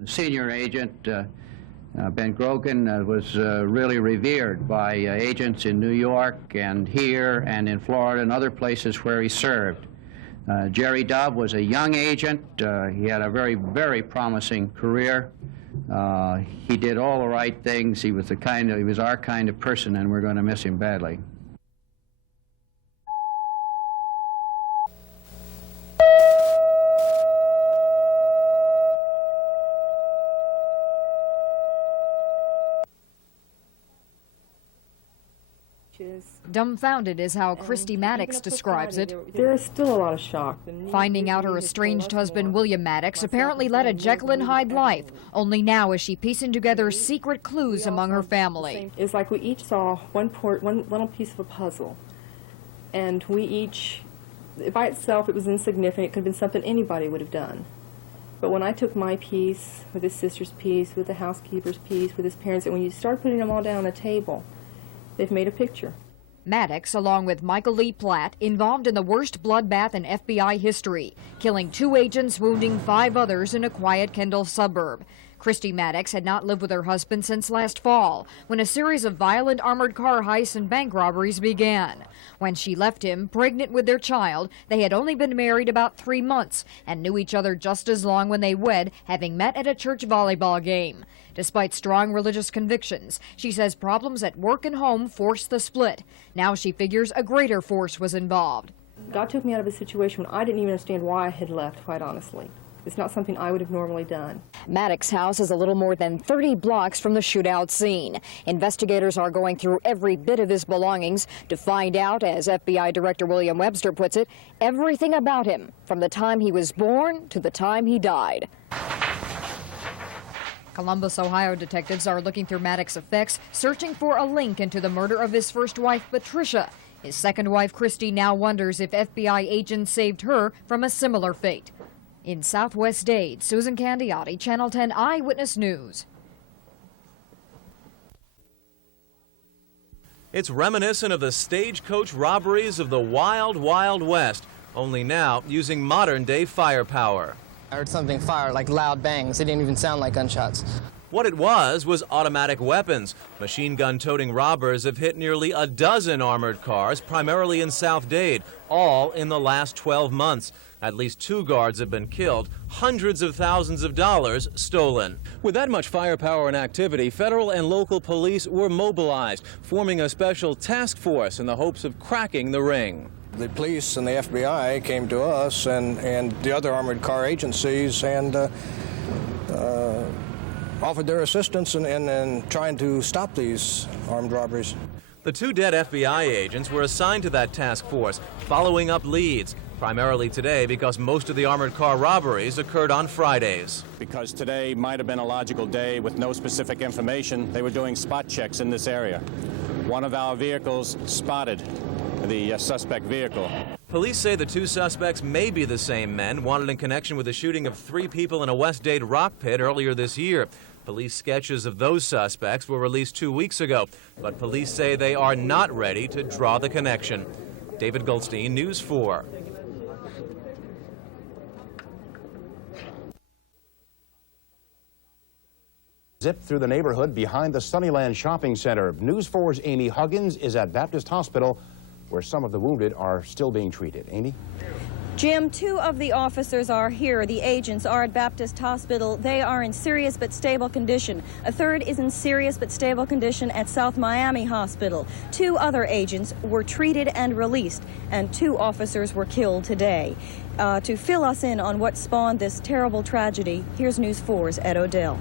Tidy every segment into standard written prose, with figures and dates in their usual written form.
The senior agent, Ben Grogan, was really revered by agents in New York and here and in Florida and other places where he served. Jerry Dove was a young agent. He had a very, very promising career. He did all the right things. He was our kind of person, and we're going to miss him badly. Dumbfounded is how Christy Matix describes it. There is still a lot of shock. Finding out her estranged husband, William Matix, apparently led a Jekyll and Hyde life. Only now is she piecing together secret clues among her family. It's like we each saw one little piece of a puzzle. And we each, by itself, it was insignificant. It could have been something anybody would have done. But when I took my piece, with his sister's piece, with the housekeeper's piece, with his parents, and when you start putting them all down on the table, they've made a picture. Matix, along with Michael Lee Platt, involved in the worst bloodbath in FBI history, killing 2 agents, wounding 5 others in a quiet Kendall suburb. Christy Matix had not lived with her husband since last fall, when a series of violent armored car heists and bank robberies began. When she left him, pregnant with their child, they had only been married about 3 months and knew each other just as long when they wed, having met at a church volleyball game. Despite strong religious convictions, she says problems at work and home forced the split. Now she figures a greater force was involved. God took me out of a situation when I didn't even understand why I had left, quite honestly. It's not something I would have normally done. Matix's house is a little more than 30 blocks from the shootout scene. Investigators are going through every bit of his belongings to find out, as FBI Director William Webster puts it, everything about him, from the time he was born to the time he died. Columbus, Ohio detectives are looking through Matix's effects, searching for a link into the murder of his first wife, Patricia. His second wife, Christy, now wonders if FBI agents saved her from a similar fate. In Southwest Dade, Susan Candiotti, Channel 10 Eyewitness News. It's reminiscent of the stagecoach robberies of the Wild Wild West, only now using modern-day firepower. I heard something fire, like loud bangs. It didn't even sound like gunshots. What it was automatic weapons. Machine gun-toting robbers have hit nearly a dozen armored cars, primarily in South Dade, all in the last 12 months. At least 2 guards have been killed, hundreds of thousands of dollars stolen. With that much firepower and activity, federal and local police were mobilized, forming a special task force in the hopes of cracking the ring. The police and the FBI came to us and the other armored car agencies and offered their assistance in trying to stop these armed robberies. The 2 dead FBI agents were assigned to that task force, following up leads, primarily today because most of the armored car robberies occurred on Fridays. Because today might have been a logical day with no specific information, they were doing spot checks in this area. One of our vehicles spotted the suspect vehicle. Police say the 2 suspects may be the same men wanted in connection with the shooting of 3 people in a West Dade rock pit earlier this year. Police sketches of those suspects were released 2 weeks ago, but police say they are not ready to draw the connection. David Goldstein, News 4. Zip through the neighborhood behind the Sunnyland Shopping Center. News 4's Amy Huggins is at Baptist Hospital, where some of the wounded are still being treated. Amy? Jim, 2 of the officers are here. The agents are at Baptist Hospital. They are in serious but stable condition. A third is in serious but stable condition at South Miami Hospital. 2 other agents were treated and released, and 2 officers were killed today. To fill us in on what spawned this terrible tragedy, here's News 4's Ed Odell.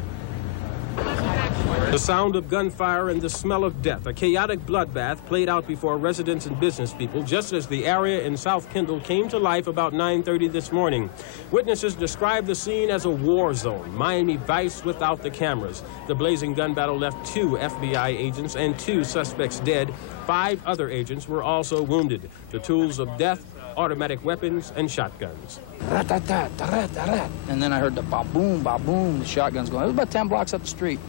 The sound of gunfire and the smell of death, a chaotic bloodbath played out before residents and business people just as the area in South Kendall came to life about 9:30 this morning. Witnesses described the scene as a war zone, Miami Vice without the cameras. The blazing gun battle left 2 FBI agents and 2 suspects dead. 5 other agents were also wounded. The tools of death, automatic weapons, and shotguns. And then I heard the ba-boom, ba-boom, the shotguns going. It was about 10 blocks up the street.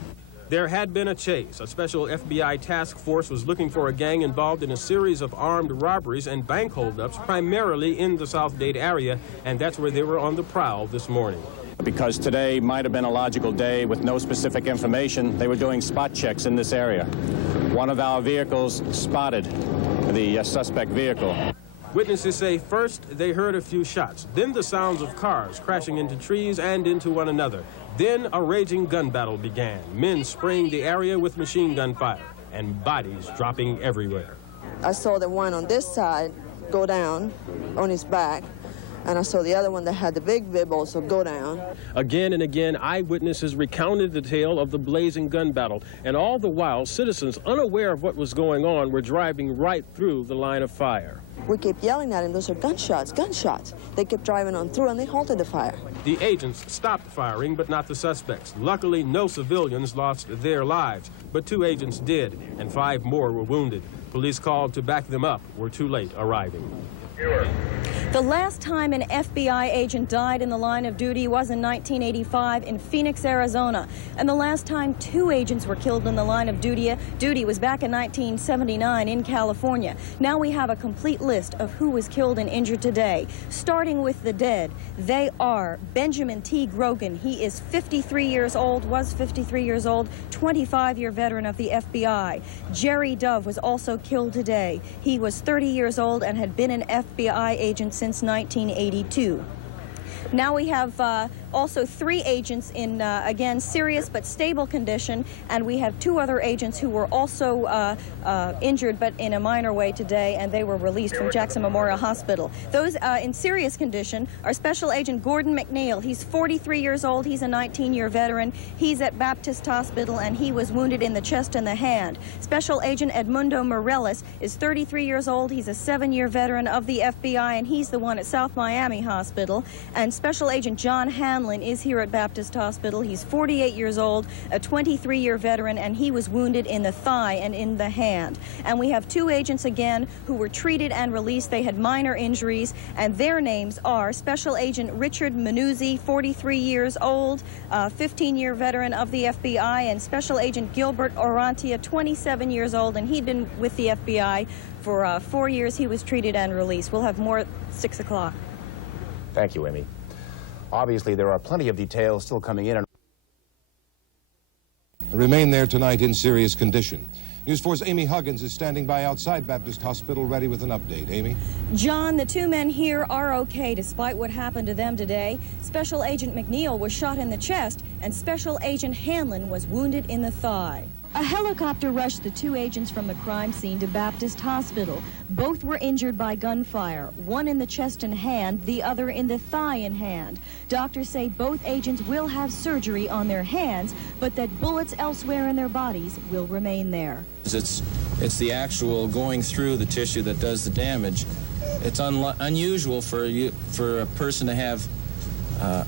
There had been a chase. A special FBI task force was looking for a gang involved in a series of armed robberies and bank holdups, primarily in the South Dade area, and that's where they were on the prowl this morning. Because today might have been a logical day with no specific information, they were doing spot checks in this area. One of our vehicles spotted the suspect vehicle. Witnesses say first they heard a few shots, then the sounds of cars crashing into trees and into one another. Then a raging gun battle began, men spraying the area with machine gun fire, and bodies dropping everywhere. I saw the one on this side go down on his back, and I saw the other one that had the big bib also go down. Again and again, eyewitnesses recounted the tale of the blazing gun battle, and all the while, citizens unaware of what was going on were driving right through the line of fire. We kept yelling at him, those are gunshots, gunshots. They kept driving on through, and they halted the fire. The agents stopped firing, but not the suspects. Luckily, no civilians lost their lives, but 2 agents did, and 5 more were wounded. Police called to back them up were too late arriving. The last time an FBI agent died in the line of duty was in 1985 in Phoenix, Arizona. And the last time 2 agents were killed in the line of duty was back in 1979 in California. Now we have a complete list of who was killed and injured today. Starting with the dead, they are Benjamin T. Grogan. He is 53 years old, was 53 years old, 25-year veteran of the FBI. Jerry Dove was also killed today. He was 30 years old and had been an FBI agent since 1982. Now we have also 3 agents in, again, serious but stable condition, and we have 2 other agents who were also injured but in a minor way today, and they were released from Jackson Memorial Hospital. Those in serious condition are Special Agent Gordon McNeil. He's 43 years old. He's a 19-year veteran. He's at Baptist Hospital, and he was wounded in the chest and the hand. Special Agent Edmundo Morales is 33 years old. He's a 7-year veteran of the FBI, and he's the one at South Miami Hospital. And Special Agent John Hanlon is here at Baptist Hospital. He's 48 years old, a 23-year veteran, and he was wounded in the thigh and in the hand. And we have 2 agents again who were treated and released. They had minor injuries, and their names are Special Agent Richard Manuzzi, 43 years old, 15-year veteran of the FBI, and Special Agent Gilbert Orantia, 27 years old, and he'd been with the FBI for 4 years. He was treated and released. We'll have more at 6 o'clock. Thank you, Amy. Obviously, there are plenty of details still coming in. Remain there tonight in serious condition. News 4's Amy Huggins is standing by outside Baptist Hospital, ready with an update. Amy? John, the 2 men here are okay despite what happened to them today. Special Agent McNeil was shot in the chest, and Special Agent Hanlon was wounded in the thigh. A helicopter rushed the 2 agents from the crime scene to Baptist Hospital. Both were injured by gunfire, one in the chest and hand, the other in the thigh and hand. Doctors say both agents will have surgery on their hands, but that bullets elsewhere in their bodies will remain there. It's the actual going through the tissue that does the damage. It's unusual for a person to have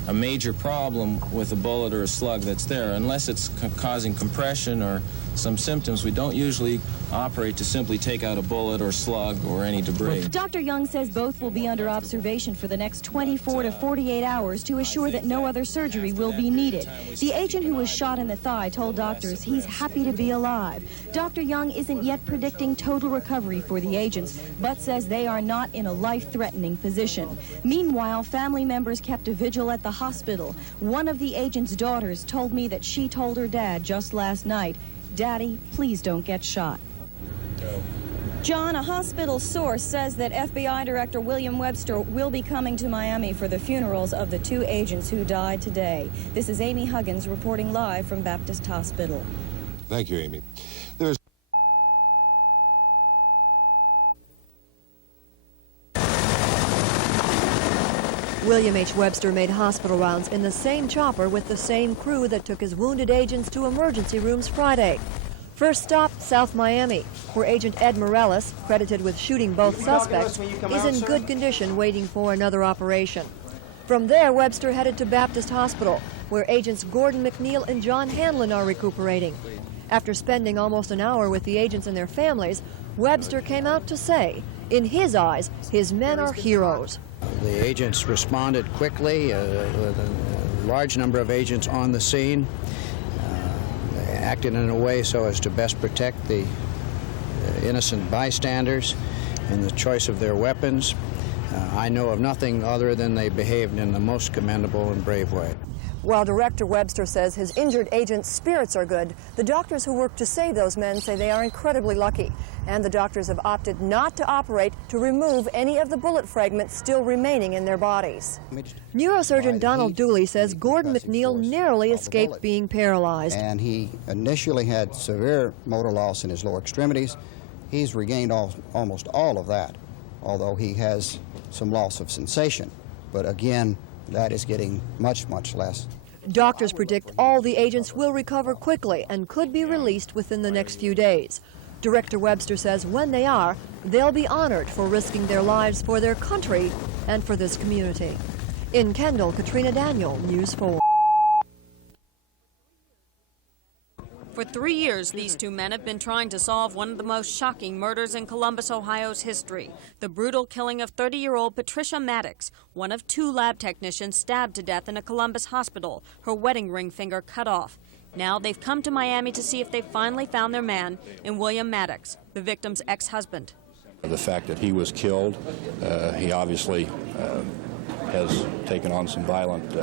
a major problem with a bullet or a slug that's there. Unless it's causing compression or some symptoms, we don't usually operate to simply take out a bullet or slug or any debris. Dr. Young says both will be under observation for the next 24 to 48 hours to assure that no other surgery will be needed. The agent who was shot in the thigh told doctors he's happy to be alive. Dr. Young isn't yet predicting total recovery for the agents, but says they are not in a life-threatening position. Meanwhile, family members kept a vigil at the hospital. One of the agent's daughters told me that she told her dad just last night, "Daddy, please don't get shot." John, a hospital source says that FBI Director William Webster will be coming to Miami for the funerals of the 2 agents who died today. This is Amy Huggins reporting live from Baptist Hospital. Thank you, Amy. There's William H. Webster made hospital rounds in the same chopper with the same crew that took his wounded agents to emergency rooms Friday. First stop, South Miami, where Agent Ed Morales, credited with shooting both suspects, is in good condition waiting for another operation. From there, Webster headed to Baptist Hospital, where agents Gordon McNeil and John Hanlon are recuperating. After spending almost an hour with the agents and their families, Webster came out to say, in his eyes, his men are heroes. The agents responded quickly, with a large number of agents on the scene. acted in a way so as to best protect the innocent bystanders in the choice of their weapons. I know of nothing other than they behaved in the most commendable and brave way. While Director Webster says his injured agent's spirits are good, the doctors who work to save those men say they are incredibly lucky. And the doctors have opted not to operate to remove any of the bullet fragments still remaining in their bodies. Neurosurgeon Donald Dooley says Gordon McNeil narrowly escaped being paralyzed. And he initially had severe motor loss in his lower extremities. He's regained almost all of that, although he has some loss of sensation. But again, that is getting much, much less. Doctors predict all the agents will recover quickly and could be released within the next few days. Director Webster says when they are, they'll be honored for risking their lives for their country and for this community. In Kendall, Katrina Daniel, News 4. For 3 years, these two men have been trying to solve one of the most shocking murders in Columbus, Ohio's history, the brutal killing of 30-year-old Patricia Matix, one of 2 lab technicians stabbed to death in a Columbus hospital, her wedding ring finger cut off. Now they've come to Miami to see if they finally found their man in William Matix, the victim's ex-husband. The fact that he was killed, he obviously has taken on some violent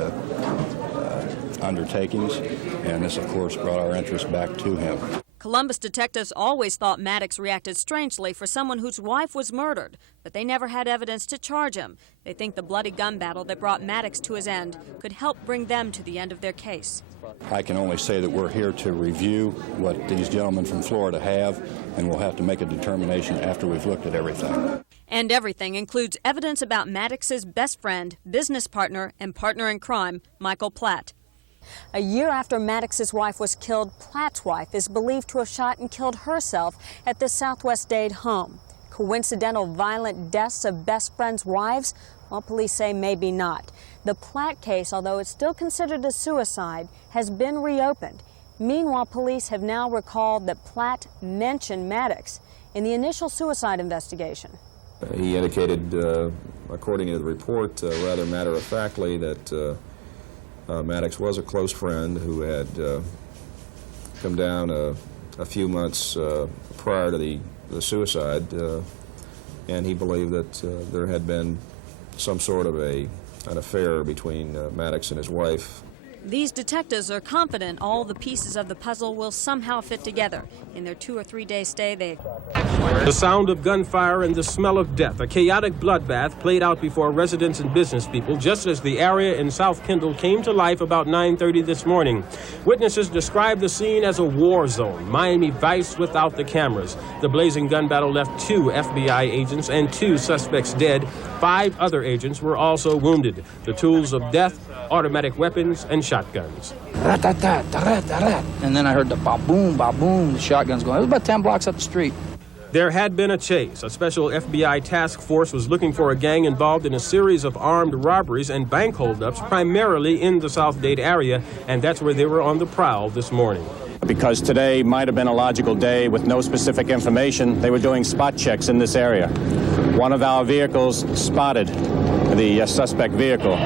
undertakings, and this, of course, brought our interest back to him. Columbus detectives always thought Matix reacted strangely for someone whose wife was murdered, but they never had evidence to charge him. They think the bloody gun battle that brought Matix to his end could help bring them to the end of their case. I can only say that we're here to review what these gentlemen from Florida have, and we'll have to make a determination after we've looked at everything. And everything includes evidence about Matix's best friend, business partner, and partner in crime, Michael Platt. A year after Matix's wife was killed, Platt's wife is believed to have shot and killed herself at the Southwest Dade home. Coincidental violent deaths of best friends' wives? Well, police say maybe not. The Platt case, although it's still considered a suicide, has been reopened. Meanwhile, police have now recalled that Platt mentioned Matix in the initial suicide investigation. He indicated, according to the report, rather matter-of-factly that Matix was a close friend who had come down a few months prior to the suicide, and he believed that there had been some sort of an affair between Matix and his wife. These detectives are confident all the pieces of the puzzle will somehow fit together. In their 2 or 3 day stay, The sound of gunfire and the smell of death, a chaotic bloodbath played out before residents and business people just as the area in South Kendall came to life about 9:30 this morning. Witnesses described the scene as a war zone, Miami Vice without the cameras. The blazing gun battle left 2 FBI agents and 2 suspects dead. 5 other agents were also wounded. The tools of death, automatic weapons, and shotguns. And then I heard the ba-boom, ba-boom, the shotguns going. It was about 10 blocks up the street. There had been a chase. A special FBI task force was looking for a gang involved in a series of armed robberies and bank holdups, primarily in the South Dade area, and that's where they were on the prowl this morning. Because today might have been a logical day with no specific information, they were doing spot checks in this area. One of our vehicles spotted the suspect vehicle.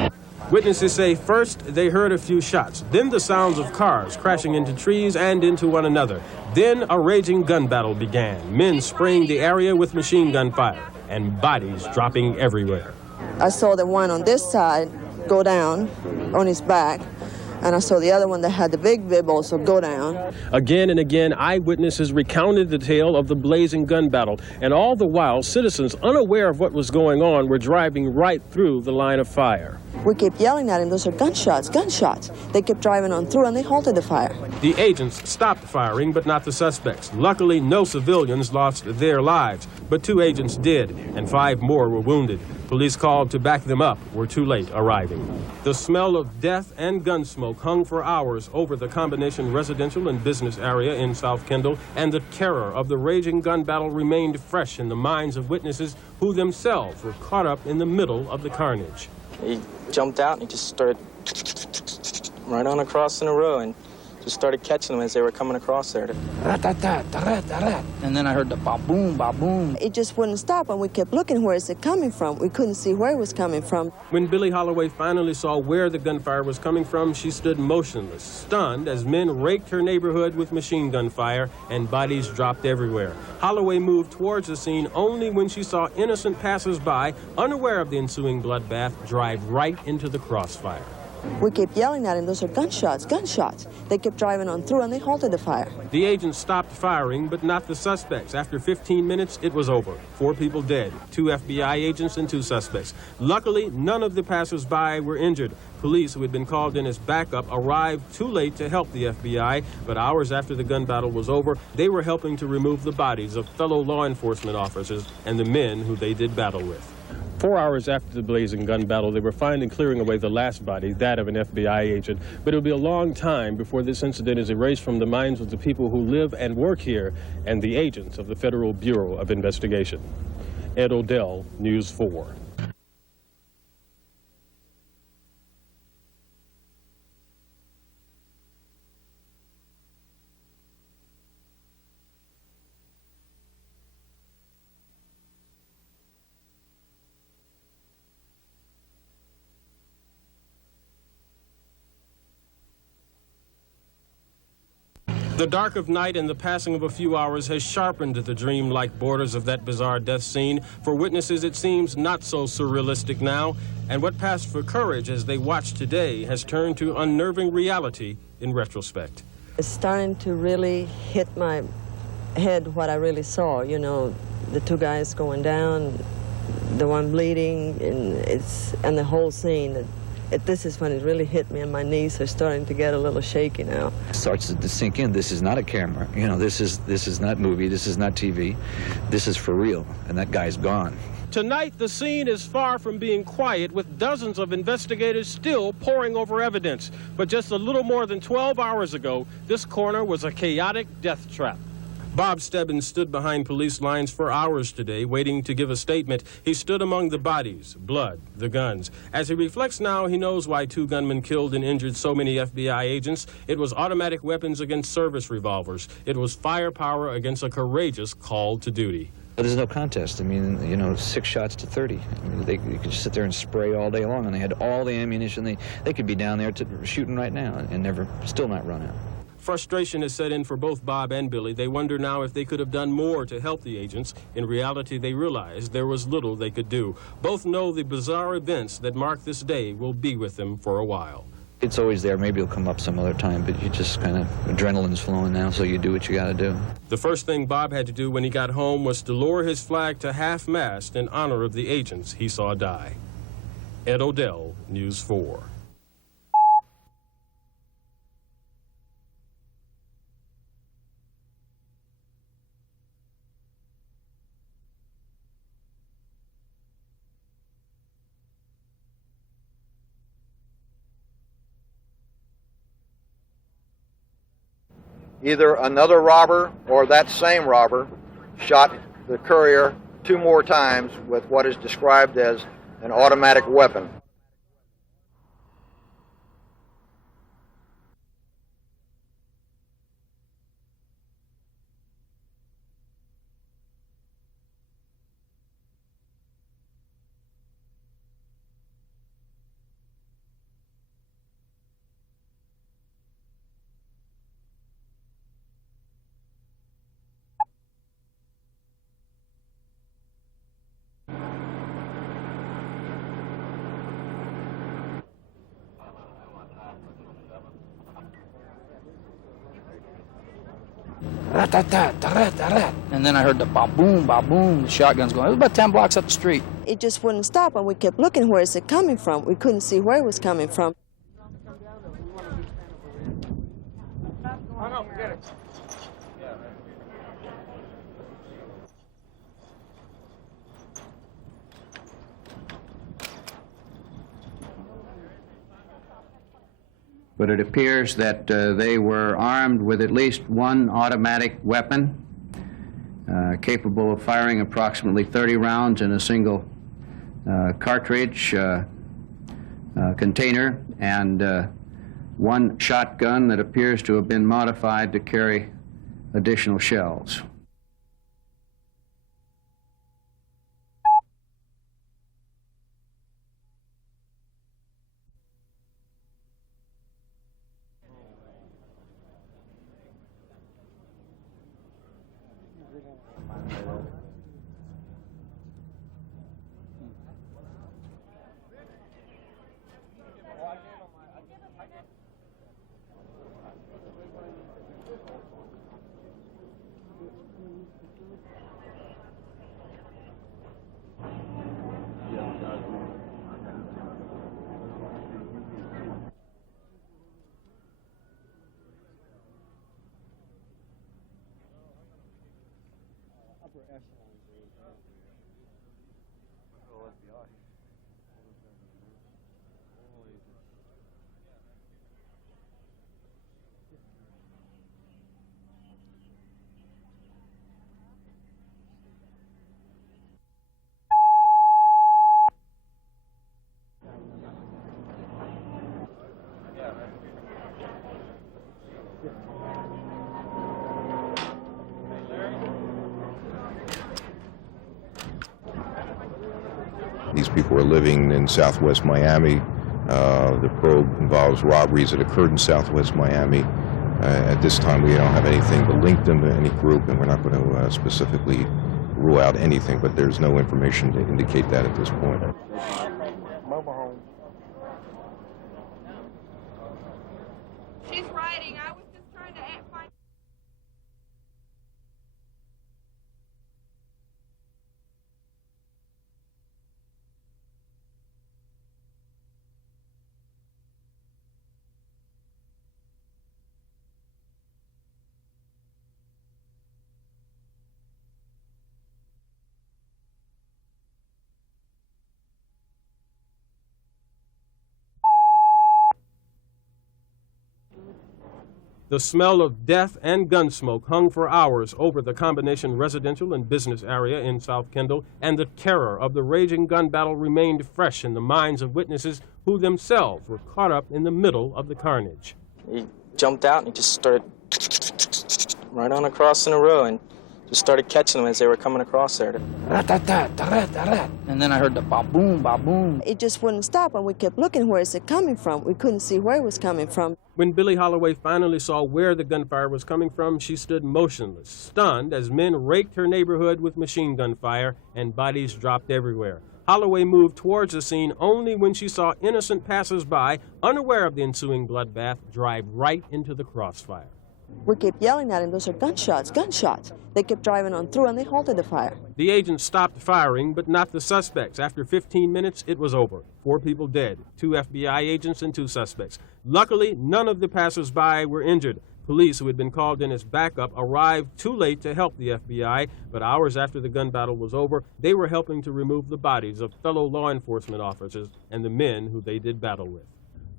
Witnesses say first they heard a few shots, then the sounds of cars crashing into trees and into one another. Then a raging gun battle began, men spraying the area with machine gun fire, and bodies dropping everywhere. I saw the one on this side go down on his back, and I saw the other one that had the big bib also go down. Again and again, eyewitnesses recounted the tale of the blazing gun battle, and all the while, citizens unaware of what was going on were driving right through the line of fire. We kept yelling at him, those are gunshots, gunshots. They kept driving on through and they halted the fire. The agents stopped firing, but not the suspects. Luckily, no civilians lost their lives, but 2 agents did, and 5 more were wounded. Police called to back them up were too late arriving. The smell of death and gun smoke hung for hours over the combination residential and business area in South Kendall, and the terror of the raging gun battle remained fresh in the minds of witnesses who themselves were caught up in the middle of the carnage. He jumped out and he just started right on across in a row and Just started catching them as they were coming across there. And then I heard the ba-boom, ba-boom. It just wouldn't stop, and we kept looking, where is it coming from? We couldn't see where it was coming from. When Billie Holloway finally saw where the gunfire was coming from, she stood motionless, stunned as men raked her neighborhood with machine gun fire and bodies dropped everywhere. Holloway moved towards the scene only when she saw innocent passers-by, unaware of the ensuing bloodbath, drive right into the crossfire. We kept yelling at him, those are gunshots, gunshots. They kept driving on through and they halted the fire. The agents stopped firing, but not the suspects. After 15 minutes, it was over. 4 people dead, 2 FBI agents and 2 suspects. Luckily, none of the passers-by were injured. Police, who had been called in as backup, arrived too late to help the FBI, but hours after the gun battle was over, they were helping to remove the bodies of fellow law enforcement officers and the men who they did battle with. 4 hours after the blazing gun battle, they were finding clearing away the last body, that of an FBI agent. But it'll be a long time before this incident is erased from the minds of the people who live and work here and the agents of the Federal Bureau of Investigation. Ed Odell, News 4. The dark of night and the passing of a few hours has sharpened the dream-like borders of that bizarre death scene. For witnesses, it seems not so surrealistic now, and what passed for courage as they watched today has turned to unnerving reality in retrospect. It's starting to really hit my head what I really saw, you know, the 2 guys going down, the one bleeding, and the whole scene. This is when it really hit me, and my knees are starting to get a little shaky now. It starts to sink in. This is not a camera. You know, this is not movie. This is not TV. This is for real, and that guy's gone. Tonight, the scene is far from being quiet, with dozens of investigators still poring over evidence. But just a little more than 12 hours ago, this corner was a chaotic death trap. Bob Stebbins stood behind police lines for hours today, waiting to give a statement. He stood among the bodies, blood, the guns. As he reflects now, he knows why 2 gunmen killed and injured so many FBI agents. It was automatic weapons against service revolvers. It was firepower against a courageous call to duty. There's no contest. I mean, you know, 6 shots to 30. I mean, you could just sit there and spray all day long, and they had all the ammunition. They could be down there shooting right now and still not run out. Frustration has set in for both Bob and Billy. They wonder now if they could have done more to help the agents. In reality, they realize there was little they could do. Both know the bizarre events that mark this day will be with them for a while. It's always there. Maybe it'll come up some other time, but you just kind of, adrenaline's flowing now, so you do what you got to do. The first thing Bob had to do when he got home was to lower his flag to half-mast in honor of the agents he saw die. Ed Odell, News 4. Either another robber or that same robber shot the courier 2 more times with what is described as an automatic weapon. And then I heard the ba-boom, ba-boom, the shotguns going. It was about 10 blocks up the street. It just wouldn't stop, and we kept looking, where is it coming from? We couldn't see where it was coming from. But it appears that they were armed with at least 1 automatic weapon, capable of firing approximately 30 rounds in a single cartridge container, and one shotgun that appears to have been modified to carry additional shells. These people are living in southwest Miami. The probe involves robberies that occurred in southwest Miami. At this time, we don't have anything to link them to any group, and we're not going to specifically rule out anything, but there's no information to indicate that at this point. She's writing. I was just trying to find. The smell of death and gun smoke hung for hours over the combination residential and business area in South Kendall, and the terror of the raging gun battle remained fresh in the minds of witnesses who themselves were caught up in the middle of the carnage. He jumped out and he just started right on across in a row and just started catching them as they were coming across there. And then I heard the ba-boom, ba-boom. It just wouldn't stop, and we kept looking where is it coming from. We couldn't see where it was coming from. When Billie Holloway finally saw where the gunfire was coming from, she stood motionless, stunned as men raked her neighborhood with machine gun fire and bodies dropped everywhere. Holloway moved towards the scene only when she saw innocent passers-by, unaware of the ensuing bloodbath, drive right into the crossfire. We kept yelling at him, those are gunshots, gunshots. They kept driving on through and they halted the fire. The agents stopped firing, but not the suspects. After 15 minutes, it was over. 4 people dead, 2 FBI agents and 2 suspects. Luckily, none of the passers-by were injured. Police, who had been called in as backup, arrived too late to help the FBI, but hours after the gun battle was over, they were helping to remove the bodies of fellow law enforcement officers and the men who they did battle with.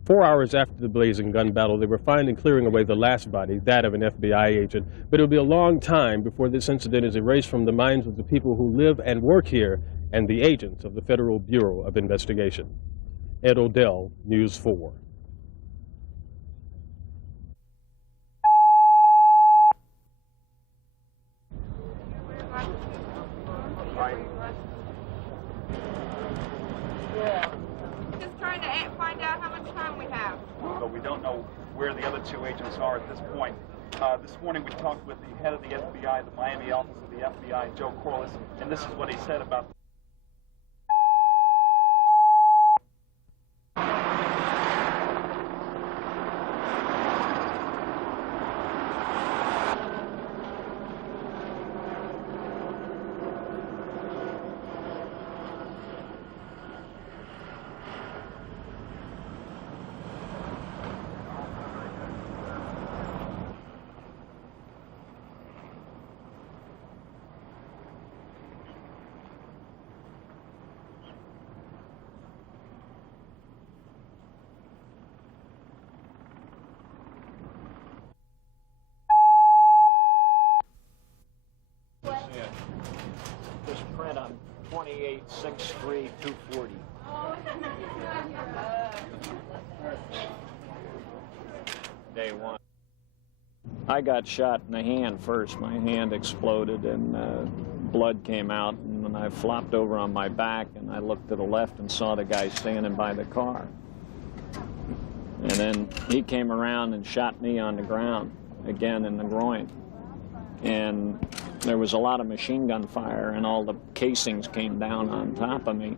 4 hours after the blazing gun battle, they were finally clearing away the last body, that of an FBI agent. But it'll be a long time before this incident is erased from the minds of the people who live and work here and the agents of the Federal Bureau of Investigation. Ed Odell, News 4. Just trying to find out how much time we have. But we don't know where the other 2 agents are at this point. This morning we talked with the head of the FBI, the Miami office of the FBI, Joe Corliss, and this is what he said about this print on 28-6-3-240. Day one. I got shot in the hand first. My hand exploded and blood came out, and when I flopped over on my back and I looked to the left and saw the guy standing by the car. And then he came around and shot me on the ground, again in the groin. And there was a lot of machine gun fire, and all the casings came down on top of me.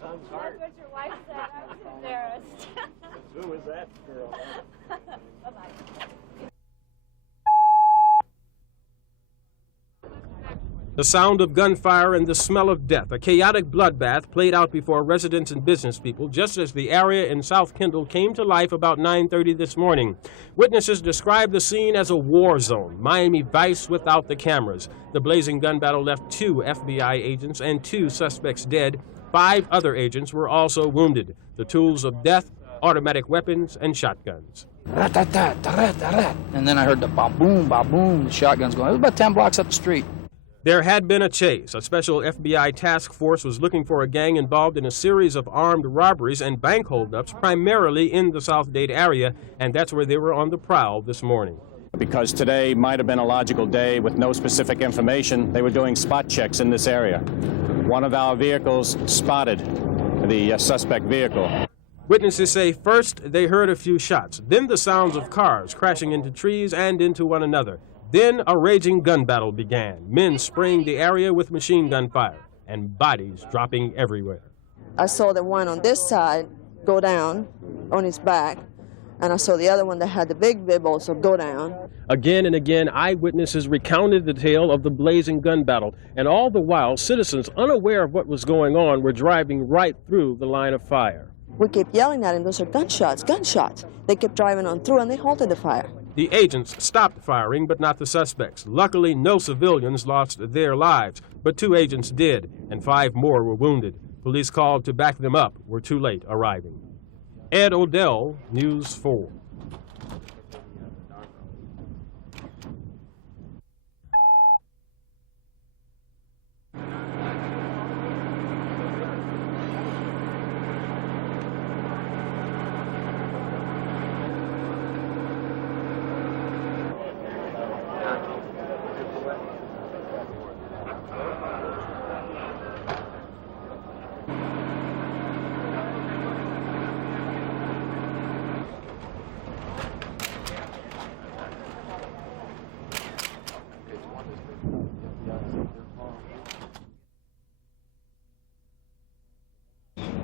Son's heart. That's what your wife said. I was embarrassed. Who was that girl? Bye-bye. The sound of gunfire and the smell of death, a chaotic bloodbath played out before residents and business people just as the area in South Kendall came to life about 9:30 this morning. Witnesses described the scene as a war zone, Miami Vice without the cameras. The blazing gun battle left 2 FBI agents and 2 suspects dead. 5 other agents were also wounded. The tools of death, automatic weapons, and shotguns. And then I heard the ba-boom, ba-boom, the shotguns going. It was about 10 blocks up the street. There had been a chase. A special FBI task force was looking for a gang involved in a series of armed robberies and bank holdups, primarily in the South Dade area, and that's where they were on the prowl this morning. Because today might have been a logical day with no specific information, they were doing spot checks in this area. One of our vehicles spotted the suspect vehicle. Witnesses say first they heard a few shots, then the sounds of cars crashing into trees and into one another. Then a raging gun battle began, men spraying the area with machine gun fire, and bodies dropping everywhere. I saw the one on this side go down on his back, and I saw the other one that had the big bib also go down. Again and again, eyewitnesses recounted the tale of the blazing gun battle, and all the while, citizens unaware of what was going on were driving right through the line of fire. We kept yelling at him, those are gunshots, gunshots. They kept driving on through, and they halted the fire. The agents stopped firing, but not the suspects. Luckily, no civilians lost their lives, but 2 agents did, and 5 more were wounded. Police called to back them up were too late arriving. Ed Odell, News 4.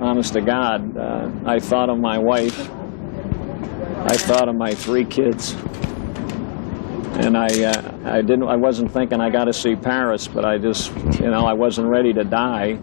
Honest to God, I thought of my wife. I thought of my 3 kids. And I wasn't thinking I got to see Paris, but I just, I wasn't ready to die.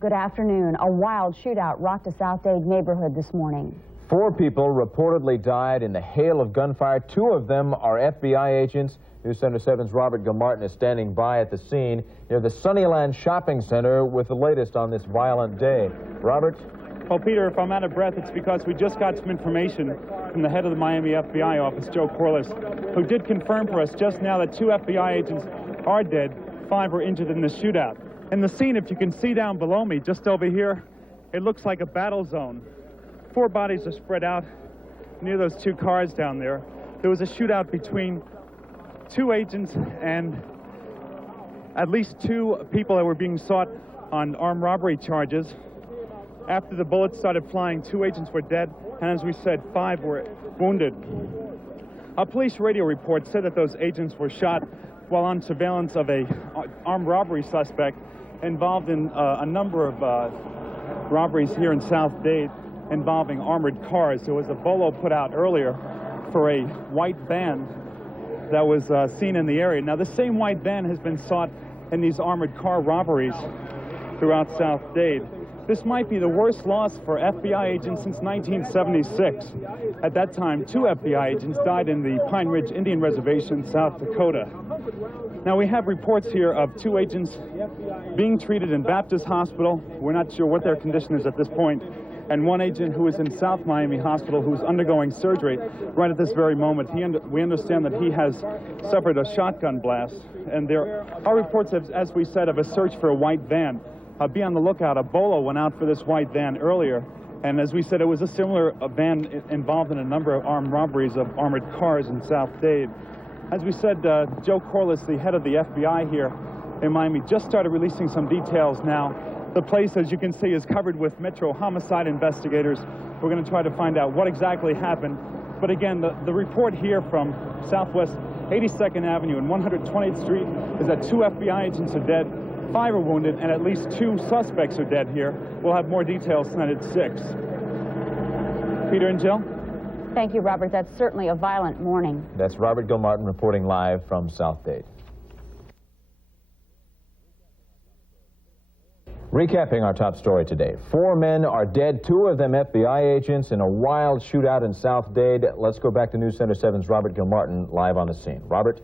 Good afternoon. A wild shootout rocked a South Dade neighborhood this morning. 4 people reportedly died in the hail of gunfire. 2 of them are FBI agents. News Center 7's Robert Gilmartin is standing by at the scene near the Sunnyland Shopping Center with the latest on this violent day. Robert? Well, Peter, if I'm out of breath, it's because we just got some information from the head of the Miami FBI office, Joe Corliss, who did confirm for us just now that 2 FBI agents are dead, 5 were injured in the shootout. And the scene, if you can see down below me, just over here, it looks like a battle zone. 4 bodies are spread out near those 2 cars down there. There was a shootout between 2 agents and at least 2 people that were being sought on armed robbery charges. After the bullets started flying, 2 agents were dead, and as we said, 5 were wounded. A police radio report said that those agents were shot while on surveillance of a armed robbery suspect involved in a number of robberies here in South Dade involving armored cars. There was a bolo put out earlier for a white van that was seen in the area. Now, the same white van has been sought in these armored car robberies throughout South Dade. This might be the worst loss for FBI agents since 1976. At that time, 2 FBI agents died in the Pine Ridge Indian Reservation, South Dakota. Now, we have reports here of 2 agents being treated in Baptist Hospital. We're not sure what their condition is at this point. And 1 agent who is in South Miami Hospital who's undergoing surgery right at this very moment. We understand that he has suffered a shotgun blast. And there are reports, as we said, of a search for a white van. Be on the lookout. A bolo went out for this white van earlier. And as we said, it was a similar van involved in a number of armed robberies of armored cars in South Dade. As we said, Joe Corliss, the head of the FBI here in Miami, just started releasing some details now. The place, as you can see, is covered with Metro homicide investigators. We're going to try to find out what exactly happened. But again, the report here from Southwest 82nd Avenue and 120th Street is that 2 FBI agents are dead, 5 are wounded, and at least 2 suspects are dead here. We'll have more details tonight at 6. Peter and Jill? Thank you, Robert. That's certainly a violent morning. That's Robert Gilmartin reporting live from South Dade. Recapping our top story today. 4 men are dead, 2 of them FBI agents, in a wild shootout in South Dade. Let's go back to News Center 7's Robert Gilmartin live on the scene. Robert?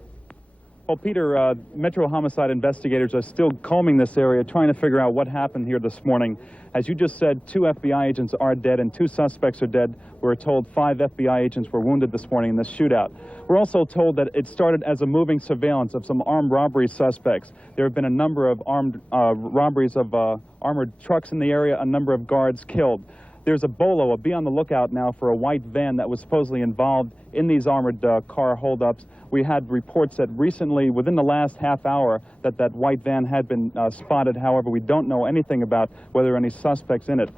Well, Peter, Metro homicide investigators are still combing this area, trying to figure out what happened here this morning. As you just said, 2 FBI agents are dead and 2 suspects are dead. We're told 5 FBI agents were wounded this morning in this shootout. We're also told that it started as a moving surveillance of some armed robbery suspects. There have been a number of armed robberies of armored trucks in the area, a number of guards killed. There's a bolo, be on the lookout now for a white van that was supposedly involved in these armored car holdups. We had reports that recently, within the last half hour, that white van had been spotted. However, we don't know anything about whether any suspects in it.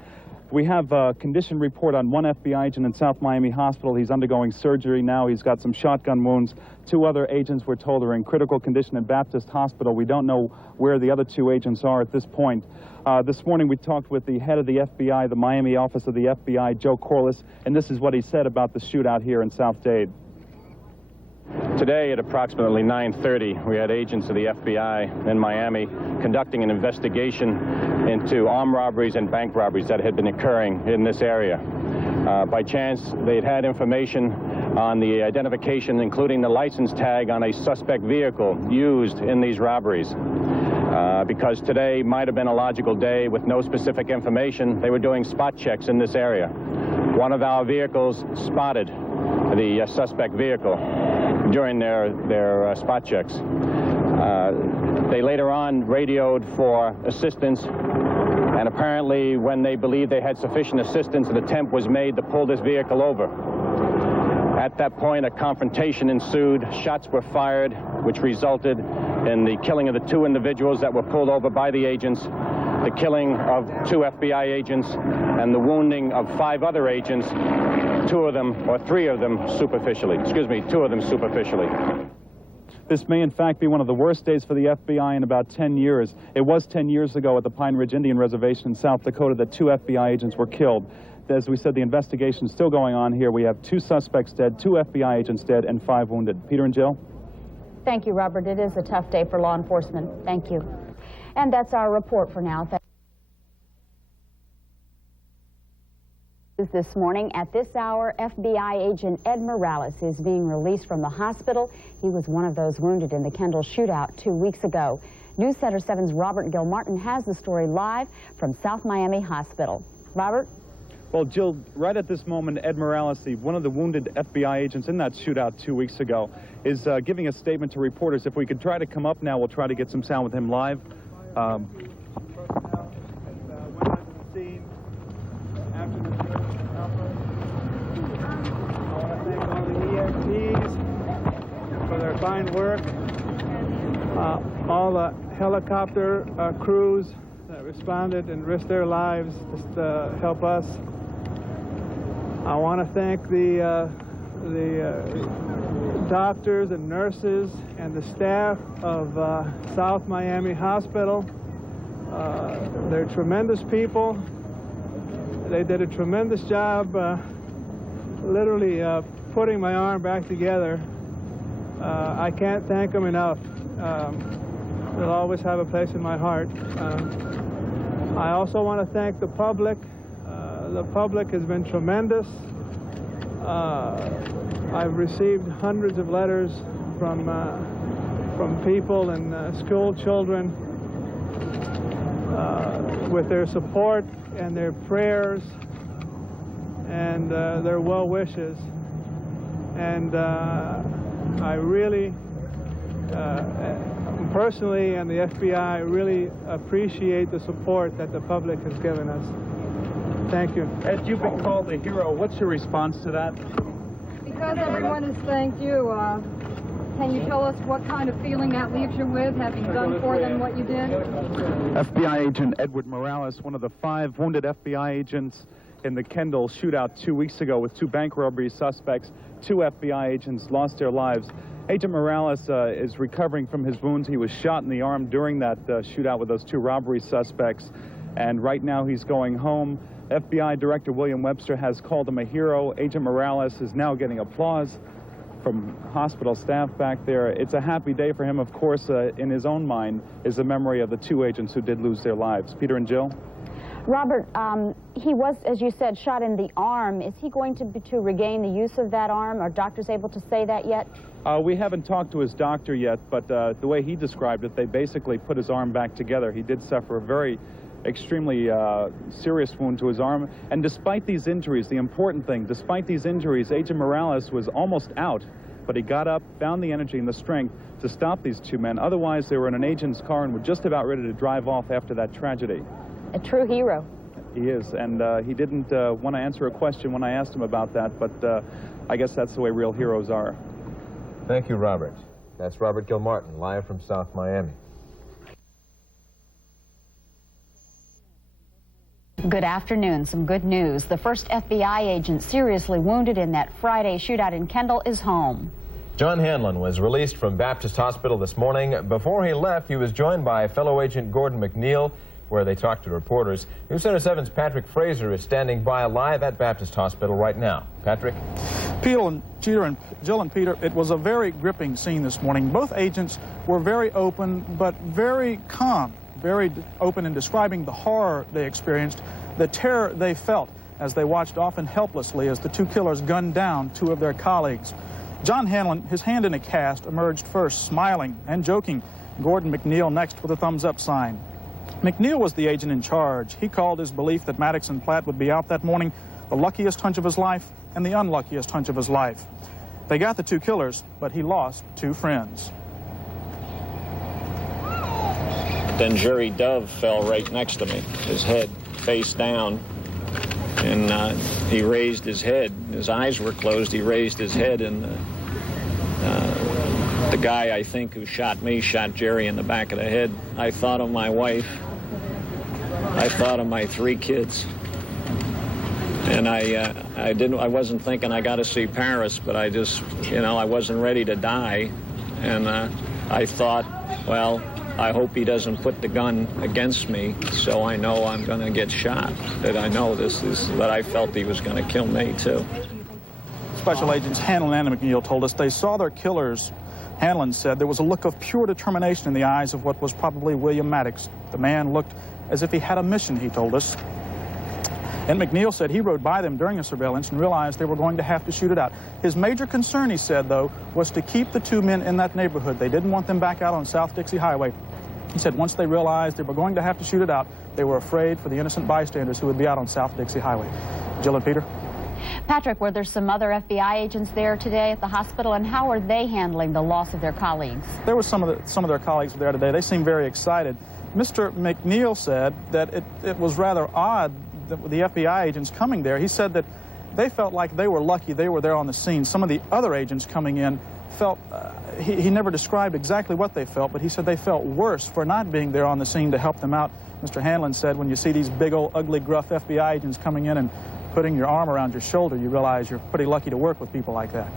We have a condition report on 1 FBI agent in South Miami Hospital. He's undergoing surgery now. He's got some shotgun wounds. 2 other agents, we're told, are in critical condition in Baptist Hospital. We don't know where the other 2 agents are at this point. This morning we talked with the head of the FBI, the Miami office of the FBI, Joe Corliss, and this is what he said about the shootout here in South Dade. Today at approximately 9:30, we had agents of the FBI in Miami conducting an investigation into armed robberies and bank robberies that had been occurring in this area. By chance, they'd had information on the identification, including the license tag on a suspect vehicle used in these robberies. Because today might have been a logical day with no specific information, they were doing spot checks in this area. One of our vehicles spotted the suspect vehicle during their spot checks. They later on radioed for assistance, and apparently when they believed they had sufficient assistance, an attempt was made to pull this vehicle over. At that point, a confrontation ensued. Shots were fired, which resulted in the killing of the 2 individuals that were pulled over by the agents, the killing of 2 FBI agents, and the wounding of 5 other agents, 2 of them, or 3 of them superficially. 2 of them superficially. This may in fact be one of the worst days for the FBI in about 10 years. It was 10 years ago at the Pine Ridge Indian Reservation in South Dakota that 2 FBI agents were killed. As we said, the investigation is still going on here. We have 2 suspects dead, 2 FBI agents dead, and 5 wounded. Peter and Jill? Thank you, Robert. It is a tough day for law enforcement. Thank you. And that's our report for now. This morning, at this hour, FBI agent Ed Morales is being released from the hospital. He was one of those wounded in the Kendall shootout 2 weeks ago. News Center 7's Robert Gilmartin has the story live from South Miami Hospital. Robert? Well, Jill, right at this moment, Ed Morales, one of the wounded FBI agents in that shootout 2 weeks ago, is giving a statement to reporters. If we could try to come up now, we'll try to get some sound with him live. For their fine work, all the helicopter crews that responded and risked their lives just to help us. I want to thank the doctors and nurses and the staff of South Miami Hospital. They're tremendous people. They did a tremendous job literally putting my arm back together I can't thank them enough. They'll always have a place in my heart. I also want to thank the public. The public has been tremendous. I've received hundreds of letters from people and school children with their support and their prayers and their well wishes. And I really, personally, and the FBI really appreciate the support that the public has given us. Thank you. Ed, you've been called a hero. What's your response to that? Because everyone has thanked you, can you tell us what kind of feeling that leaves you with, having done for them what you did? FBI agent Edward Morales, one of the 5 wounded FBI agents in the Kendall shootout 2 weeks ago with 2 bank robbery suspects. 2 FBI agents lost their lives. Agent Morales is recovering from his wounds. He was shot in the arm during that shootout with those 2 robbery suspects. And right now he's going home. FBI Director William Webster has called him a hero. Agent Morales is now getting applause from hospital staff back there. It's a happy day for him. Of course, in his own mind is the memory of the 2 agents who did lose their lives. Peter and Jill? Robert, he was, as you said, shot in the arm. Is he going to regain the use of that arm? Are doctors able to say that yet? We haven't talked to his doctor yet, but the way he described it, they basically put his arm back together. He did suffer a very extremely serious wound to his arm. And despite these injuries, the important thing, despite these injuries, Agent Morales was almost out, but he got up, found the energy and the strength to stop these 2 men. Otherwise, they were in an agent's car and were just about ready to drive off after that tragedy. A true hero. He is, and he didn't want to answer a question when I asked him about that, but I guess that's the way real heroes are. Thank you, Robert. That's Robert Gilmartin, live from South Miami. Good afternoon. Some good news. The first FBI agent seriously wounded in that Friday shootout in Kendall is home. John Hanlon was released from Baptist Hospital this morning. Before he left, he was joined by fellow agent Gordon McNeil, where they talked to reporters. News Center 7's Patrick Fraser is standing by live at Baptist Hospital right now. Patrick? Jill and Peter, it was a very gripping scene this morning. Both agents were very open, but very calm, very open in describing the horror they experienced, the terror they felt as they watched often helplessly as the 2 killers gunned down 2 of their colleagues. John Hanlon, his hand in a cast, emerged first, smiling and joking. Gordon McNeil next with a thumbs-up sign. McNeil was the agent in charge. He called his belief that Matix and Platt would be out that morning the luckiest hunch of his life and the unluckiest hunch of his life. They got the 2 killers, but he lost 2 friends. Then Jerry Dove fell right next to me, his head face down, and he raised his head. His eyes were closed. He raised his head, and the guy, I think, who shot me shot Jerry in the back of the head. I thought of my wife. I thought of my 3 kids. And I wasn't thinking I got to see Paris, but I just, I wasn't ready to die. And I thought, well, I hope he doesn't put the gun against me, so I know I'm going to get shot. That I know that I felt he was going to kill me, too. Special Agents Hanlon and McNeil told us they saw their killers. Hanlon said there was a look of pure determination in the eyes of what was probably William Matix. The man looked as if he had a mission, he told us. And McNeil said he rode by them during the surveillance and realized they were going to have to shoot it out. His major concern, he said, though, was to keep the 2 men in that neighborhood. They didn't want them back out on South Dixie Highway. He said once they realized they were going to have to shoot it out, they were afraid for the innocent bystanders who would be out on South Dixie Highway. Jill and Peter? Patrick, were there some other FBI agents there today at the hospital, and how are they handling the loss of their colleagues? There were some of their colleagues there today. They seemed very excited. Mr. McNeil said that it was rather odd that the FBI agents coming there. He said that they felt like they were lucky they were there on the scene. Some of the other agents coming in felt, he never described exactly what they felt, but he said they felt worse for not being there on the scene to help them out. Mr. Hanlon said when you see these big old ugly gruff FBI agents coming in and putting your arm around your shoulder, you realize you're pretty lucky to work with people like that.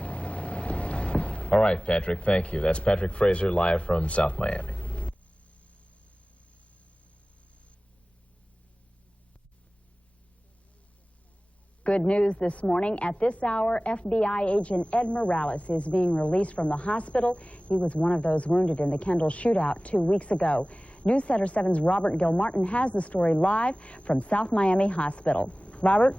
All right, Patrick, thank you. That's Patrick Fraser live from South Miami. Good news this morning. At this hour, FBI agent Ed Morales is being released from the hospital. He was one of those wounded in the Kendall shootout 2 weeks ago. News Center 7's Robert Gilmartin has the story live from South Miami Hospital. Robert?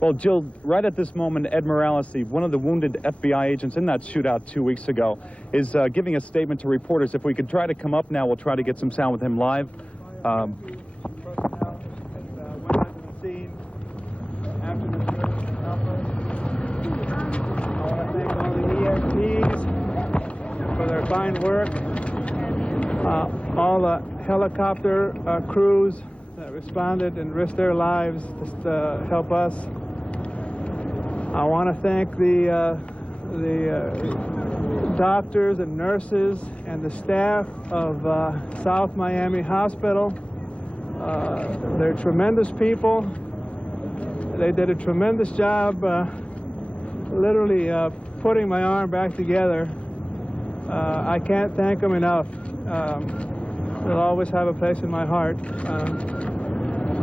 Well, Jill, right at this moment, Ed Morales, one of the wounded FBI agents in that shootout 2 weeks ago, is giving a statement to reporters. If we could try to come up now, we'll try to get some sound with him live. For their fine work, all the helicopter crews that responded and risked their lives just to help us. I want to thank the doctors and nurses and the staff of South Miami Hospital. They're tremendous people. They did a tremendous job literally putting my arm back together. I can't thank them enough. They'll always have a place in my heart.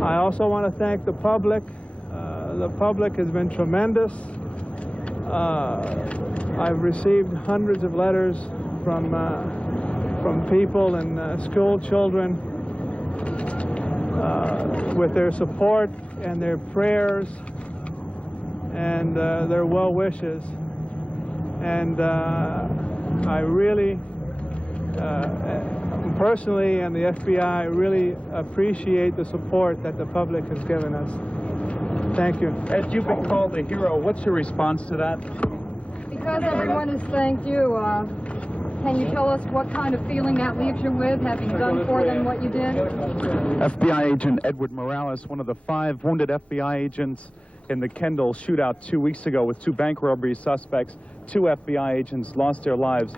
I also want to thank the public. The public has been tremendous. I've received hundreds of letters from people and school children with their support and their prayers and their well wishes. And I really, personally, and the FBI really appreciate the support that the public has given us. Thank you. Ed, you've been called a hero. What's your response to that? Because everyone has thanked you, can you tell us what kind of feeling that leaves you with, having done for them what you did? FBI agent Edward Morales, one of the 5 wounded FBI agents in the Kendall shootout 2 weeks ago with 2 bank robbery suspects. 2 FBI agents lost their lives.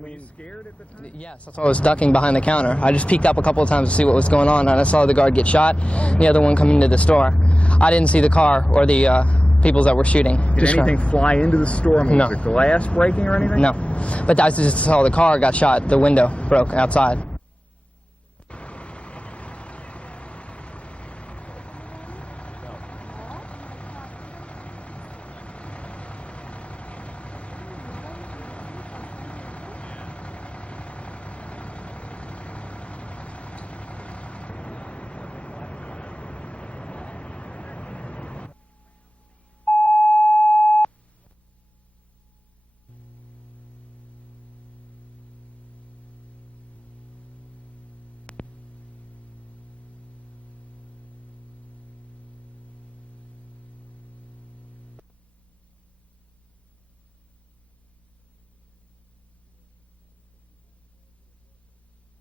Were you scared at the time? Yes, that's why I was ducking behind the counter. I just peeked up a couple of times to see what was going on, and I saw the guard get shot, and the other one come into the store. I didn't see the car or the people that were shooting. Did anything fly into the store? I mean, No. was there glass breaking or anything? No, but I just saw the car got shot. The window broke outside.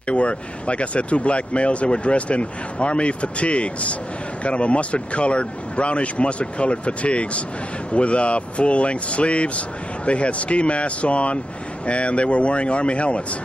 They were, like I said, 2 black males. They were dressed in army fatigues, kind of a mustard-colored, brownish mustard-colored fatigues with full-length sleeves. They had ski masks on, and they were wearing army helmets.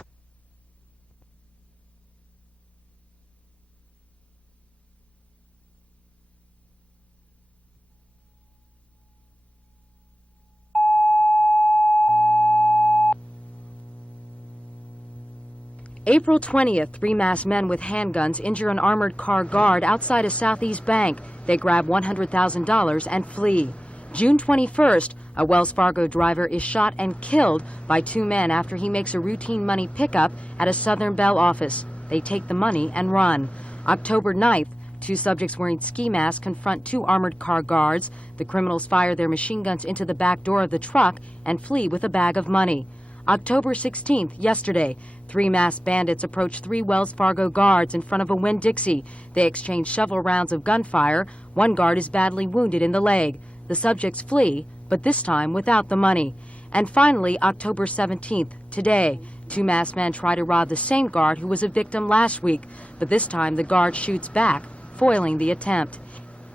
April 20th, 3 masked men with handguns injure an armored car guard outside a Southeast bank. They grab $100,000 and flee. June 21st, a Wells Fargo driver is shot and killed by 2 men after he makes a routine money pickup at a Southern Bell office. They take the money and run. October 9th, Two subjects wearing ski masks confront two armored car guards. The criminals fire their machine guns into the back door of the truck and flee with a bag of money. October 16th, yesterday, three masked bandits approached three Wells Fargo guards in front of a Winn-Dixie. They exchanged several rounds of gunfire. One guard is badly wounded in the leg. The subjects flee, but this time without the money. And finally, October 17th, today, two masked men try to rob the same guard who was a victim last week, but this time the guard shoots back, foiling the attempt.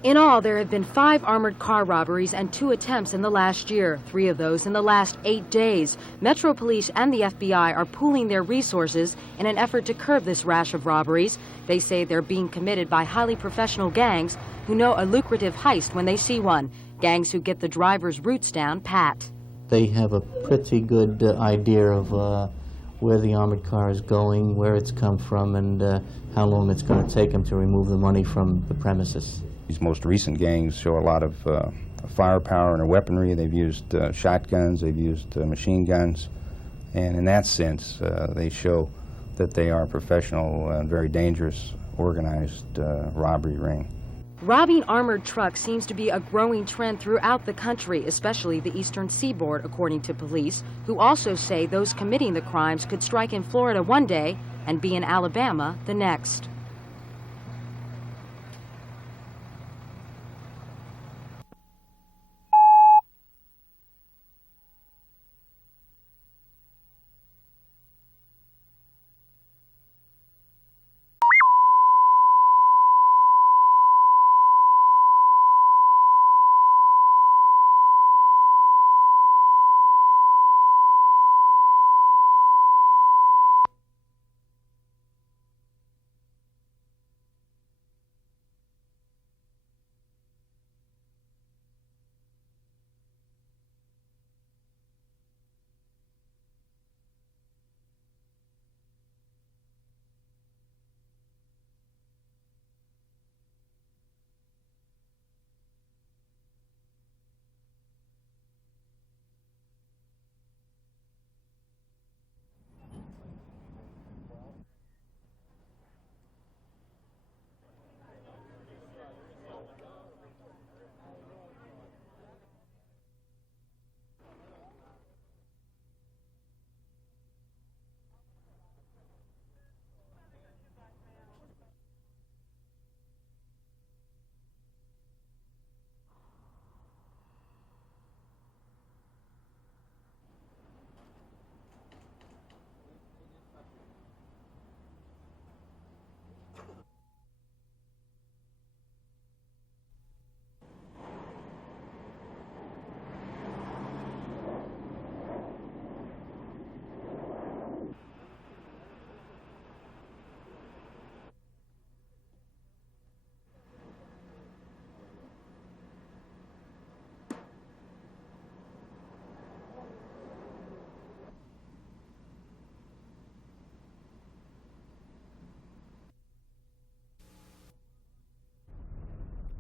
In all, there have been 5 armored car robberies and 2 attempts in the last year, 3 of those in the last 8 days. Metro Police and the FBI are pooling their resources in an effort to curb this rash of robberies. They say they're being committed by highly professional gangs who know a lucrative heist when they see one, gangs who get the driver's routes down pat. They have a pretty good idea of where the armored car is going, where it's come from, and how long it's going to take them to remove the money from the premises. These most recent gangs show a lot of firepower in their weaponry. They've used shotguns, they've used machine guns, and in that sense, they show that they are a professional and very dangerous, organized robbery ring. Robbing armored trucks seems to be a growing trend throughout the country, especially the eastern seaboard, according to police, who also say those committing the crimes could strike in Florida one day and be in Alabama the next.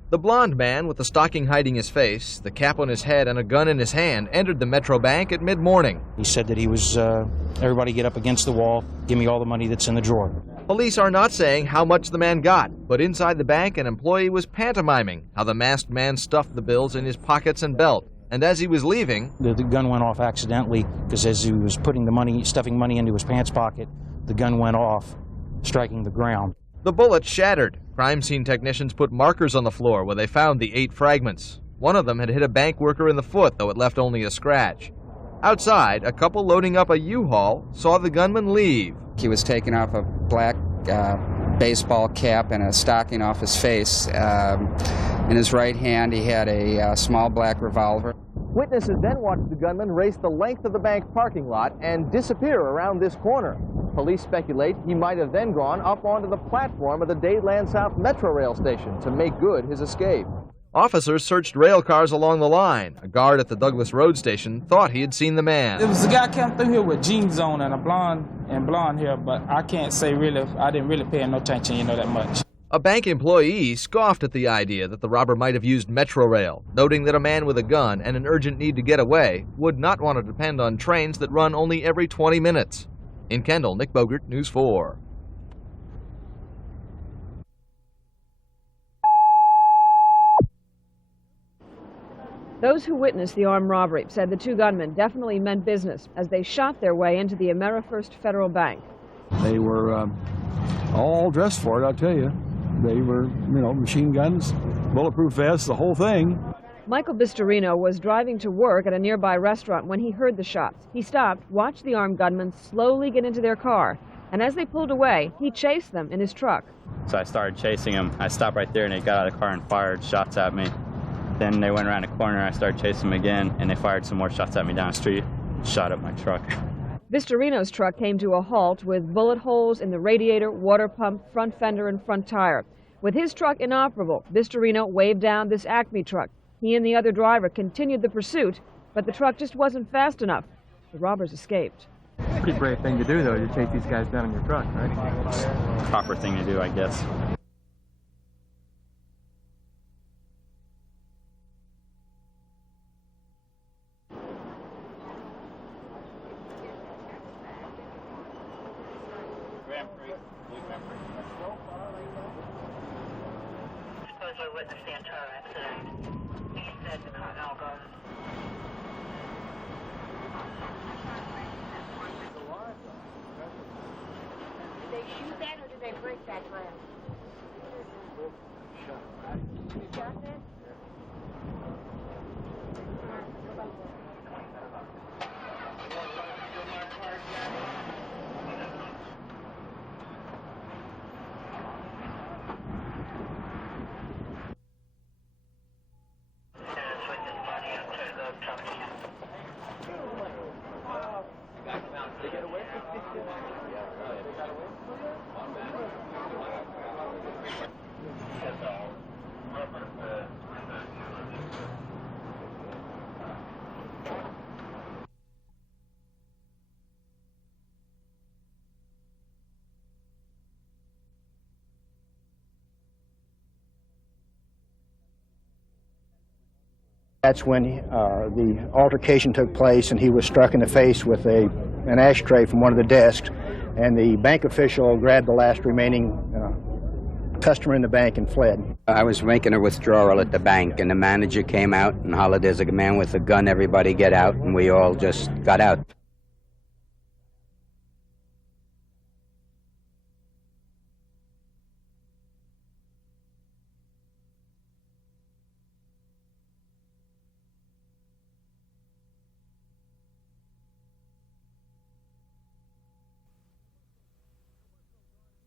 The blond man with the stocking hiding his face, the cap on his head, and a gun in his hand entered the Metro Bank at mid-morning. He said that he was, everybody get up against the wall, give me all the money that's in the drawer. Police are not saying how much the man got, but inside the bank, an employee was pantomiming how the masked man stuffed the bills in his pockets and belt. And as he was leaving... The gun went off accidentally, because as he was putting the money, stuffing money into his pants pocket, the gun went off, striking the ground. The bullet shattered. Crime scene technicians put markers on the floor where they found the 8 fragments. One of them had hit a bank worker in the foot, though it left only a scratch. Outside, a couple loading up a U-Haul saw the gunman leave. He was taking off a black baseball cap and a stocking off his face. In his right hand, he had a small black revolver. Witnesses then watched the gunman race the length of the bank parking lot and disappear around this corner. Police speculate he might have then gone up onto the platform of the Dadeland South Metro Rail station to make good his escape. Officers searched rail cars along the line. A guard at the Douglas Road station thought he had seen the man. It was a guy came through here with jeans on and a blonde hair, but I can't say really, I didn't really pay no attention, that much. A bank employee scoffed at the idea that the robber might have used Metro Rail, noting that a man with a gun and an urgent need to get away would not want to depend on trains that run only every 20 minutes. In Kendall, Nick Bogert, News 4. Those who witnessed the armed robbery said the two gunmen definitely meant business as they shot their way into the AmeriFirst Federal Bank. They were all dressed for it, I'll tell you. They were, you know, machine guns, bulletproof vests, the whole thing. Michael Bistorino was driving to work at a nearby restaurant when he heard the shots. He stopped, watched the armed gunmen slowly get into their car, and as they pulled away, he chased them in his truck. So I started chasing them. I stopped right there, and they got out of the car and fired shots at me. Then they went around a corner, I started chasing them again, and they fired some more shots at me down the street, shot up my truck. Bistorino's truck came to a halt with bullet holes in the radiator, water pump, front fender, and front tire. With his truck inoperable, Bistorino waved down this Acme truck. He and the other driver continued the pursuit, but the truck just wasn't fast enough. The robbers escaped. Pretty brave thing to do, though, to chase these guys down in your truck, right? Proper thing to do, I guess. Did they shoot that or did they break that glass? You shot that? That's when the altercation took place, and he was struck in the face with an ashtray from one of the desks, and the bank official grabbed the last remaining customer in the bank and fled. I was making a withdrawal at the bank, and the manager came out and hollered, "There's a man with a gun, everybody get out," and we all just got out.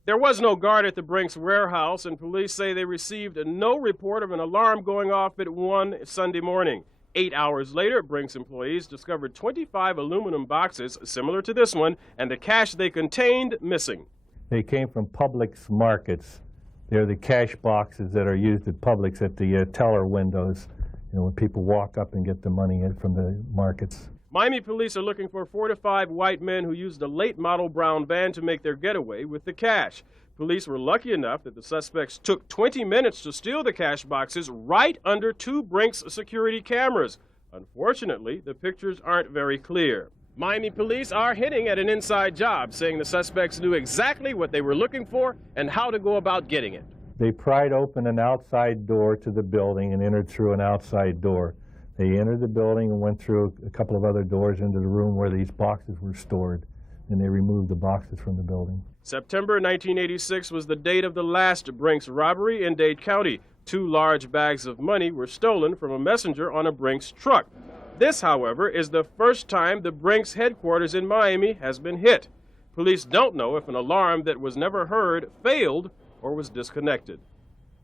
There was no guard at the Brinks warehouse, and police say they received no report of an alarm going off at 1 Sunday morning. 8 hours later, Brinks employees discovered 25 aluminum boxes similar to this one, and the cash they contained missing. They came from Publix markets. They're the cash boxes that are used at Publix at the teller windows, you know, when people walk up and get the money in from the markets. Miami police are looking for 4 to 5 white men who used a late model brown van to make their getaway with the cash. Police were lucky enough that the suspects took 20 minutes to steal the cash boxes right under 2 Brinks security cameras. Unfortunately, the pictures aren't very clear. Miami police are hinting at an inside job, saying the suspects knew exactly what they were looking for and how to go about getting it. They pried open an outside door to the building and entered through an outside door. They entered the building and went through a couple of other doors into the room where these boxes were stored, and they removed the boxes from the building. September 1986 was the date of the last Brinks robbery in Dade County. 2 large bags of money were stolen from a messenger on a Brinks truck. This, however, is the first time the Brinks headquarters in Miami has been hit. Police don't know if an alarm that was never heard failed or was disconnected.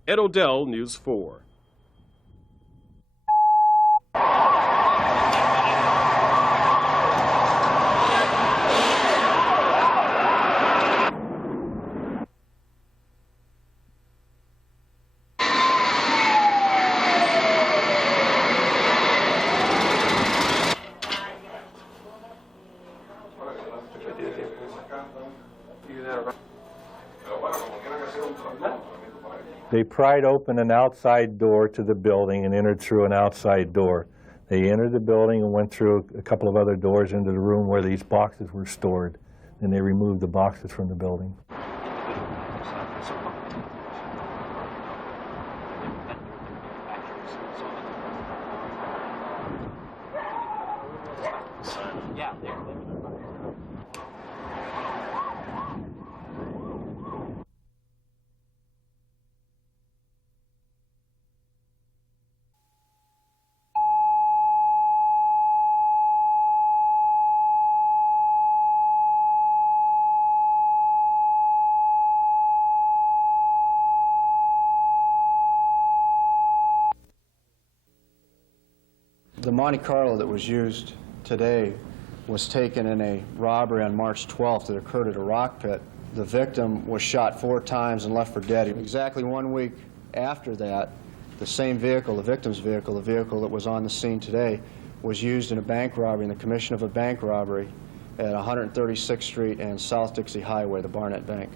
Ed Odell, News 4. They pried open an outside door to the building and entered through an outside door. They entered the building and went through a couple of other doors into the room where these boxes were stored, and they removed the boxes from the building. The Monte Carlo that was used today was taken in a robbery on March 12th that occurred at a rock pit. The victim was shot 4 times and left for dead. Exactly 1 week after that, the same vehicle, the victim's vehicle, the vehicle that was on the scene today, was used in a bank robbery, in the commission of a bank robbery at 136th Street and South Dixie Highway, the Barnett Bank.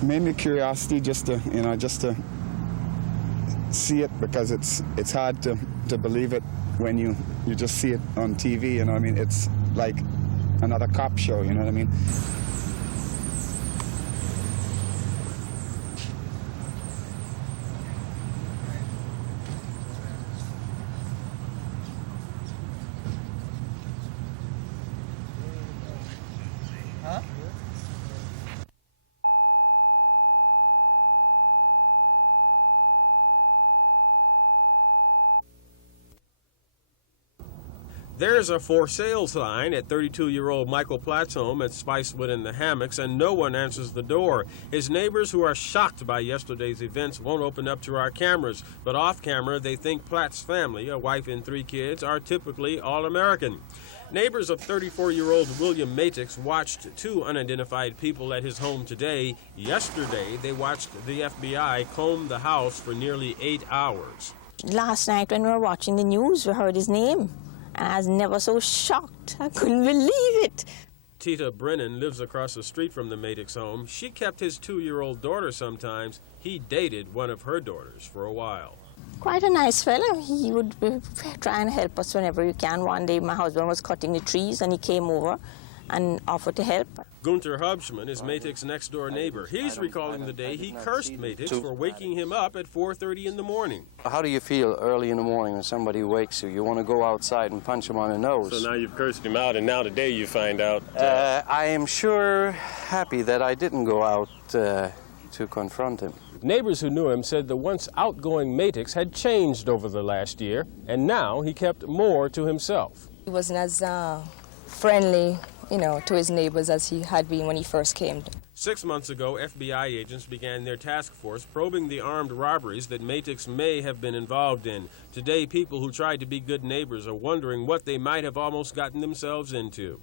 Mainly curiosity, just to see it, because it's hard to believe it when you just see it on TV. You know what I mean? It's like another cop show. You know what I mean? There's a for sale sign at 32-year-old Michael Platt's home at Spicewood in the Hammocks, and no one answers the door. His neighbors, who are shocked by yesterday's events, won't open up to our cameras, but off camera they think Platt's family, a wife and 3 kids, are typically all-American. Neighbors of 34-year-old William Matix watched 2 unidentified people at his home today. Yesterday, they watched the FBI comb the house for nearly 8 hours. Last night when we were watching the news, we heard his name. And I was never so shocked. I couldn't believe it. Tita Brennan lives across the street from the Matix home. She kept his 2-year-old daughter sometimes. He dated one of her daughters for a while. Quite a nice fellow. He would try and help us whenever he can. One day my husband was cutting the trees and he came over and offered to help. Gunter Hubschman is Matix's next-door neighbor. He's recalling the day he cursed Matix for waking him up at 4:30 in the morning. How do you feel early in the morning when somebody wakes you? You want to go outside and punch him on the nose. So now you've cursed him out, and now today you find out... I am sure happy that I didn't go out to confront him. Neighbors who knew him said the once outgoing Matix had changed over the last year, and now he kept more to himself. He wasn't as friendly, to his neighbors as he had been when he first came. 6 months ago, FBI agents began their task force probing the armed robberies that Matix may have been involved in. Today, people who tried to be good neighbors are wondering what they might have almost gotten themselves into.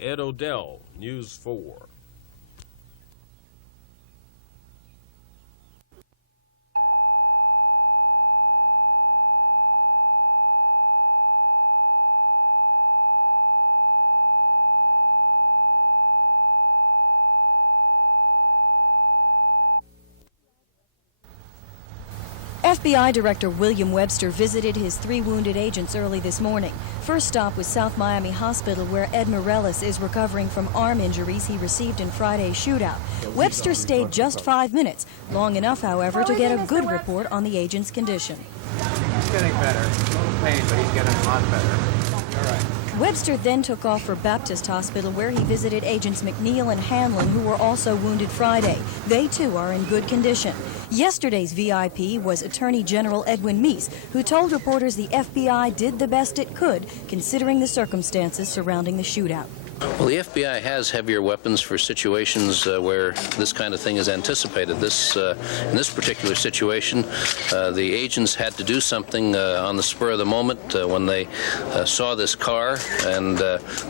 Ed Odell, News 4. FBI Director William Webster visited his 3 wounded agents early this morning. First stop was South Miami Hospital, where Ed Morellis is recovering from arm injuries he received in Friday's shootout. Webster stayed just 5 minutes, long enough, however, to get a good report on the agent's condition. He's getting better. A little pain, but he's getting a lot better. All right. Webster then took off for Baptist Hospital, where he visited agents McNeil and Hanlon, who were also wounded Friday. They, too, are in good condition. Yesterday's VIP was Attorney General Edwin Meese, who told reporters the FBI did the best it could, considering the circumstances surrounding the shootout. Well, the FBI has heavier weapons for situations where this kind of thing is anticipated. In this particular situation, the agents had to do something on the spur of the moment when they saw this car, and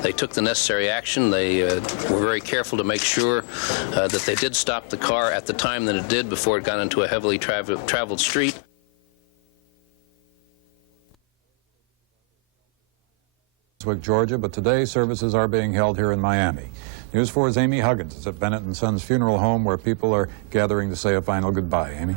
they took the necessary action. They were very careful to make sure that they did stop the car at the time that it did before it got into a heavily traveled street. Brunswick, Georgia, but today services are being held here in Miami. News 4's Amy Huggins is at Bennett & Sons Funeral Home, where people are gathering to say a final goodbye. Amy?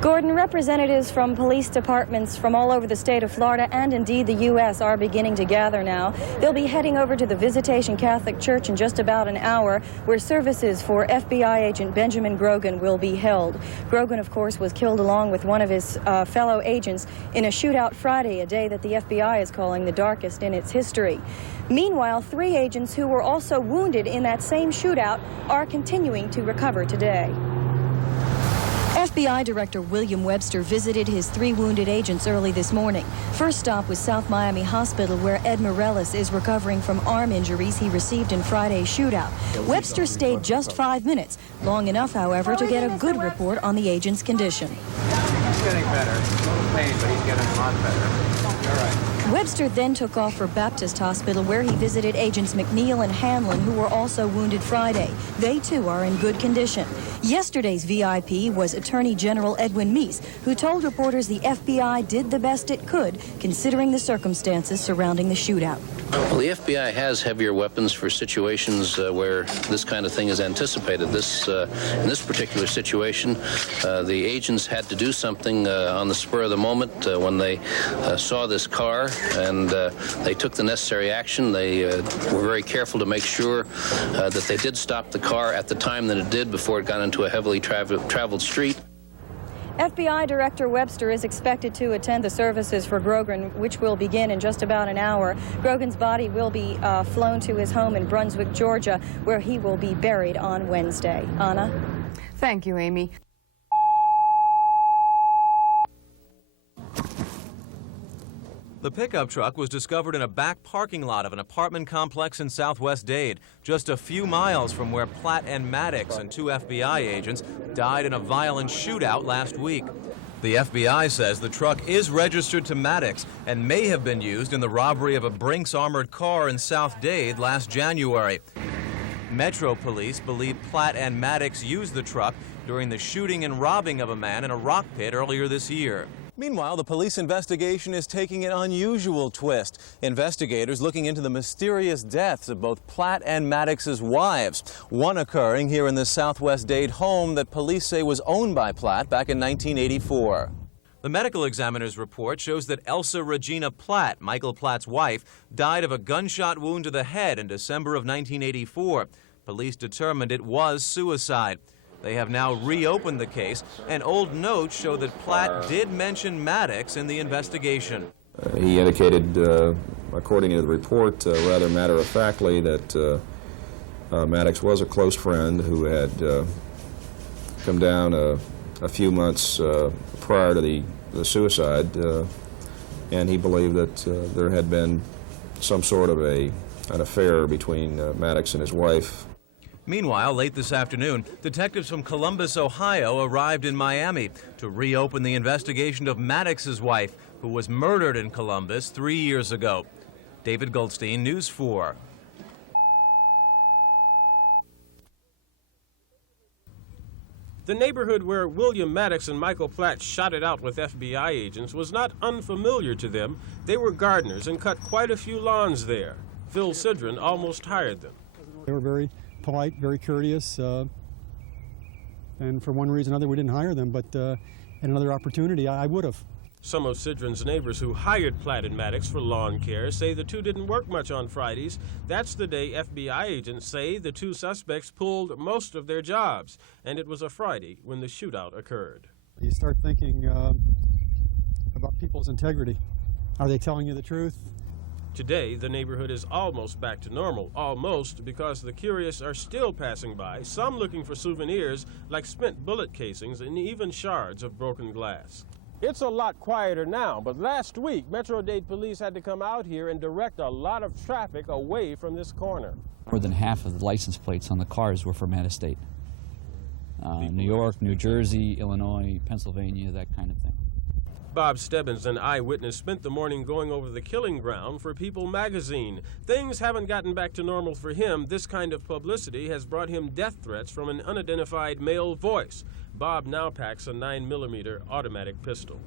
Gordon, representatives from police departments from all over the state of Florida and indeed the U.S. are beginning to gather now. They'll be heading over to the Visitation Catholic Church in just about an hour, where services for FBI agent Benjamin Grogan will be held. Grogan, of course, was killed along with one of his fellow agents in a shootout Friday, a day that the FBI is calling the darkest in its history. Meanwhile, 3 agents who were also wounded in that same shootout are continuing to recover today. FBI Director William Webster visited his 3 wounded agents early this morning. First stop was South Miami Hospital, where Ed Morellis is recovering from arm injuries he received in Friday's shootout. Webster stayed just 5 minutes, long enough, however, to get a good report on the agent's condition. He's getting better. A little pain, but he's getting a lot better. All right. Webster then took off for Baptist Hospital, where he visited agents McNeil and Hanlon, who were also wounded Friday. They, too, are in good condition. Yesterday's VIP was Attorney General Edwin Meese, who told reporters the FBI did the best it could, considering the circumstances surrounding the shootout. Well, the FBI has heavier weapons for situations where this kind of thing is anticipated. In this particular situation, the agents had to do something on the spur of the moment when they saw this car, and they took the necessary action. They were very careful to make sure that they did stop the car at the time that it did before it got into a heavily traveled street. FBI Director Webster is expected to attend the services for Grogan, which will begin in just about an hour. Grogan's body will be flown to his home in Brunswick, Georgia, where he will be buried on Wednesday. Anna? Thank you, Amy. The pickup truck was discovered in a back parking lot of an apartment complex in southwest Dade, just a few miles from where Platt and Matix and 2 FBI agents died in a violent shootout last week. The FBI says the truck is registered to Matix and may have been used in the robbery of a Brinks armored car in South Dade last January. Metro police believe Platt and Matix used the truck during the shooting and robbing of a man in a rock pit earlier this year. Meanwhile, the police investigation is taking an unusual twist. Investigators looking into the mysterious deaths of both Platt and Matix's wives, one occurring here in the southwest Dade home that police say was owned by Platt back in 1984. The medical examiner's report shows that Elsa Regina Platt, Michael Platt's wife, died of a gunshot wound to the head in December of 1984. Police determined it was suicide. They have now reopened the case, and old notes show that Platt did mention Matix in the investigation. He indicated, according to the report, rather matter-of-factly, that Matix was a close friend who had come down a few months prior to the suicide, and he believed that there had been some sort of an affair between Matix and his wife. Meanwhile, late this afternoon, detectives from Columbus, Ohio arrived in Miami to reopen the investigation of Matix's wife, who was murdered in Columbus 3 years ago. David Goldstein, News 4. The neighborhood where William Matix and Michael Platt shot it out with FBI agents was not unfamiliar to them. They were gardeners and cut quite a few lawns there. Phil Sidron almost hired them. They were very polite, very courteous, and for one reason or another we didn't hire them, but at another opportunity I would have. Some of Sidron's neighbors who hired Platt and Matix for lawn care say the two didn't work much on Fridays. That's the day FBI agents say the 2 suspects pulled most of their jobs, and it was a Friday when the shootout occurred. You start thinking about people's integrity. Are they telling you the truth? Today, the neighborhood is almost back to normal, almost because the curious are still passing by, some looking for souvenirs like spent bullet casings and even shards of broken glass. It's a lot quieter now, but last week, Metro-Dade police had to come out here and direct a lot of traffic away from this corner. More than half of the license plates on the cars were from out of state. New York, New Jersey, Illinois, Pennsylvania, that kind of thing. Bob Stebbins, an eyewitness, spent the morning going over the killing ground for People magazine. Things haven't gotten back to normal for him. This kind of publicity has brought him death threats from an unidentified male voice. Bob now packs a 9mm automatic pistol.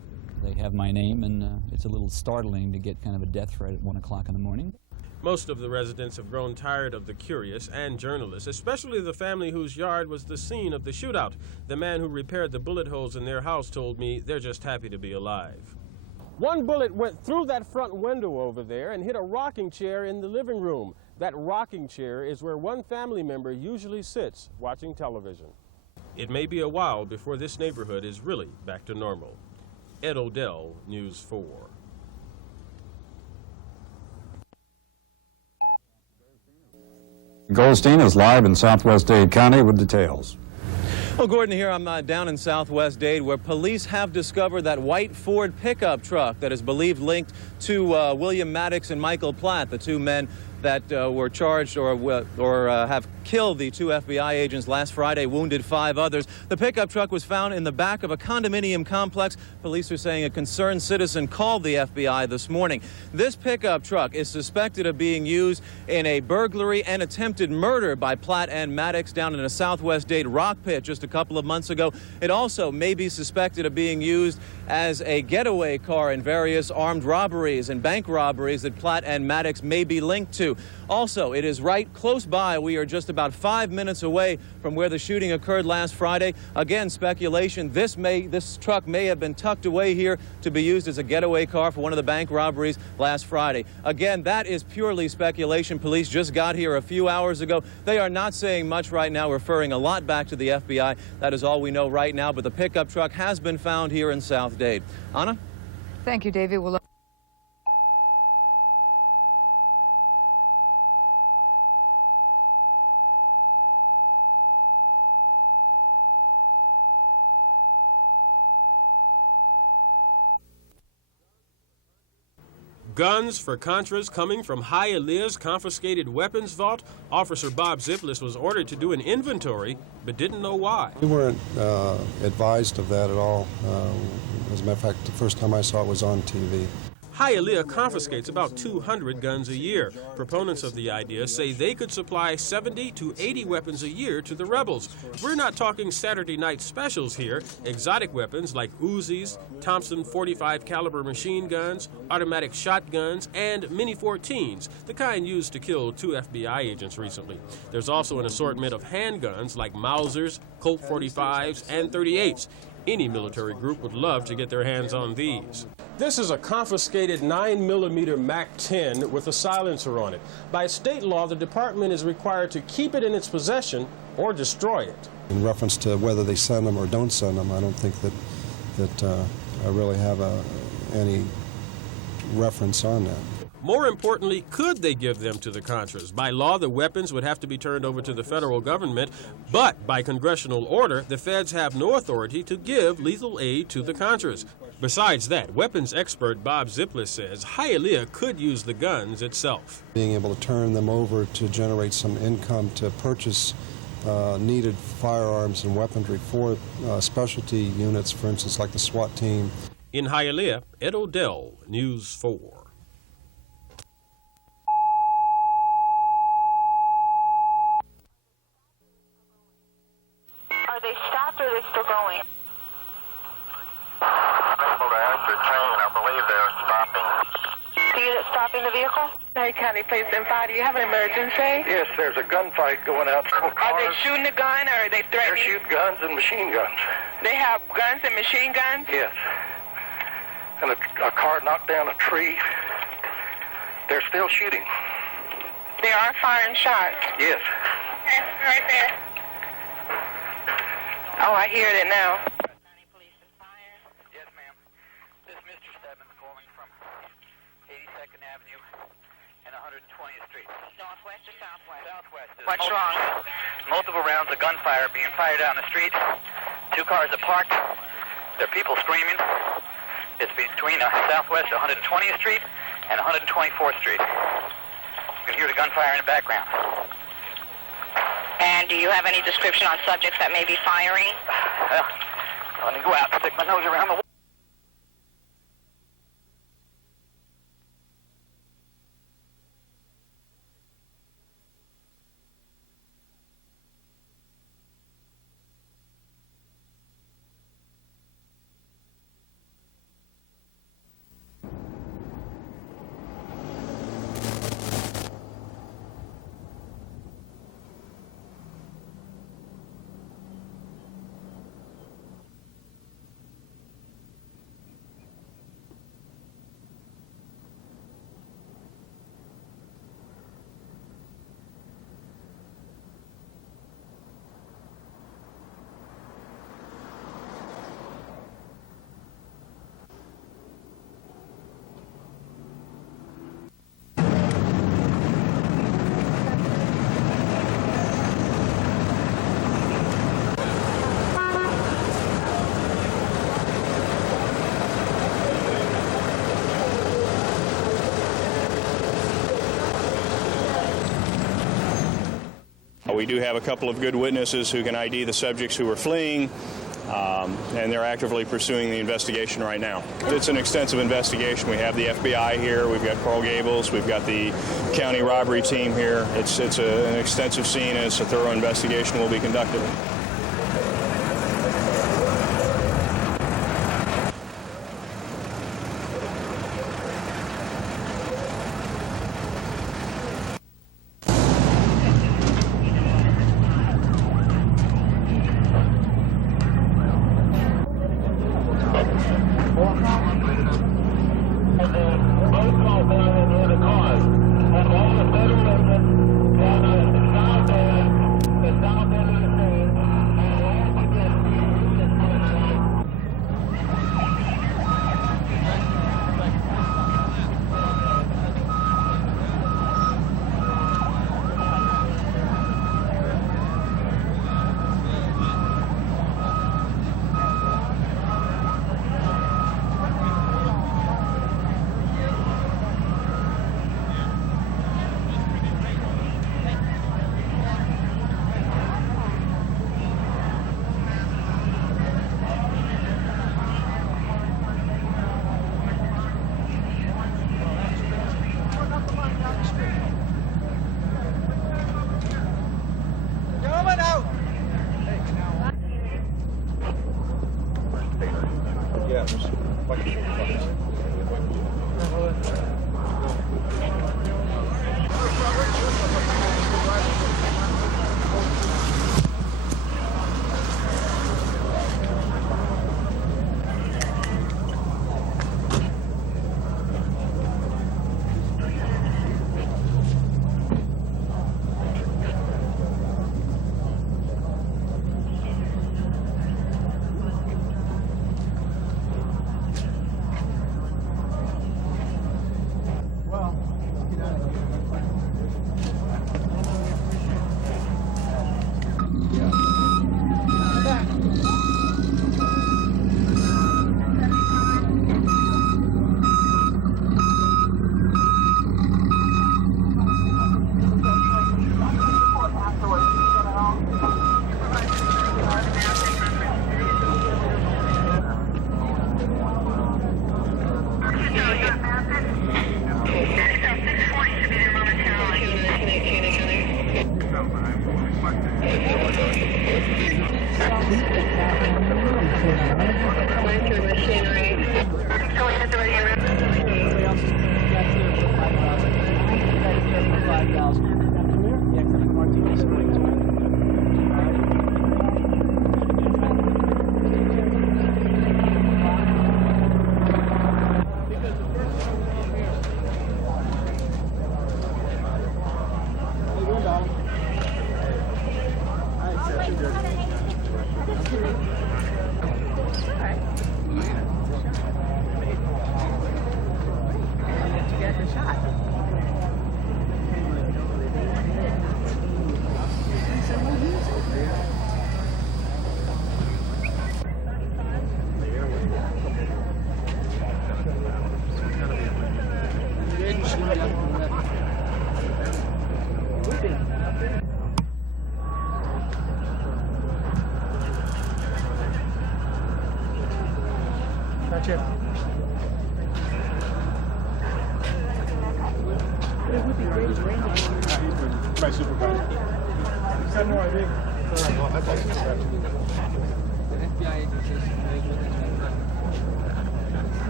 They have my name, and it's a little startling to get kind of a death threat at 1 o'clock in the morning. Most of the residents have grown tired of the curious and journalists, especially the family whose yard was the scene of the shootout. The man who repaired the bullet holes in their house told me they're just happy to be alive. One bullet went through that front window over there and hit a rocking chair in the living room. That rocking chair is where one family member usually sits watching television. It may be a while before this neighborhood is really back to normal. Ed Odell, News 4. Goldstein is live in Southwest Dade County with details. Well, Gordon, here I'm down in Southwest Dade, where police have discovered that white Ford pickup truck that is believed linked to William Matix and Michael Platt, the two men that were charged or have killed the two FBI agents last Friday, wounded 5 others. The pickup truck was found in the back of a condominium complex. Police are saying a concerned citizen called the FBI this morning. This pickup truck is suspected of being used in a burglary and attempted murder by Platt and Matix down in a Southwest Dade rock pit just a couple of months ago. It also may be suspected of being used as a getaway car in various armed robberies and bank robberies that Platt and Matix may be linked to. Also, it is right close by. We are just about 5 minutes away from where the shooting occurred last Friday. Again, speculation, this truck may have been tucked away here to be used as a getaway car for one of the bank robberies last Friday. Again, that is purely speculation. Police just got here a few hours ago. They are not saying much right now, referring a lot back to the FBI. That is all we know right now, but the pickup truck has been found here in South Dade. Anna? Thank you, David. Guns for Contras coming from Hialeah's confiscated weapons vault. Officer Bob Ziplis was ordered to do an inventory, but didn't know why. We weren't advised of that at all. As a matter of fact, the first time I saw it was on TV. Hialeah confiscates about 200 guns a year. Proponents of the idea say they could supply 70 to 80 weapons a year to the rebels. We're not talking Saturday night specials here. Exotic weapons like Uzis, Thompson .45 caliber machine guns, automatic shotguns, and Mini-14s, the kind used to kill 2 FBI agents recently. There's also an assortment of handguns like Mausers, Colt .45s, and .38s. Any military group would love to get their hands on these. This is a confiscated 9mm MAC-10 with a silencer on it. By state law, the department is required to keep it in its possession or destroy it. In reference to whether they send them or don't send them, I don't think that I really have any reference on that. More importantly, could they give them to the Contras? By law, the weapons would have to be turned over to the federal government, but by congressional order, the feds have no authority to give lethal aid to the Contras. Besides that, weapons expert Bob Ziplis says Hialeah could use the guns itself. Being able to turn them over to generate some income to purchase needed firearms and weaponry for specialty units, for instance, like the SWAT team. In Hialeah, Ed Odell, News 4. Are they stopped or are they still going? I'm able to answer chain. I believe they're stopping. The unit stopping the vehicle? Dade County Police and Fire, do you have an emergency? Yes, there's a gunfight going out. Are they shooting a gun or are they threatening? They're shooting guns and machine guns. They have guns and machine guns? Yes. And a car knocked down a tree. They're still shooting. They are firing shots? Yes. Right there. Oh, I hear it now. Yes, ma'am. This is Mr. Stebbins calling from 82nd Avenue and 120th Street. Northwest or southwest? Southwest. What's wrong? Multiple rounds of gunfire being fired down the street. 2 cars are parked. There are people screaming. It's between Southwest 120th Street and 124th Street. You can hear the gunfire in the background. And do you have any description on subjects that may be firing? Well, I'm going to go out and stick my nose around the wall. We do have a couple of good witnesses who can ID the subjects who are fleeing, and they're actively pursuing the investigation right now. It's an extensive investigation. We have the FBI here, we've got Coral Gables, we've got the county robbery team here. It's an extensive scene, and it's a thorough investigation will be conducted.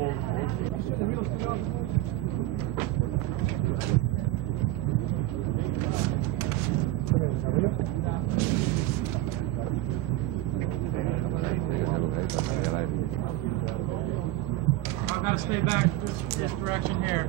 I've got to stay back this direction here.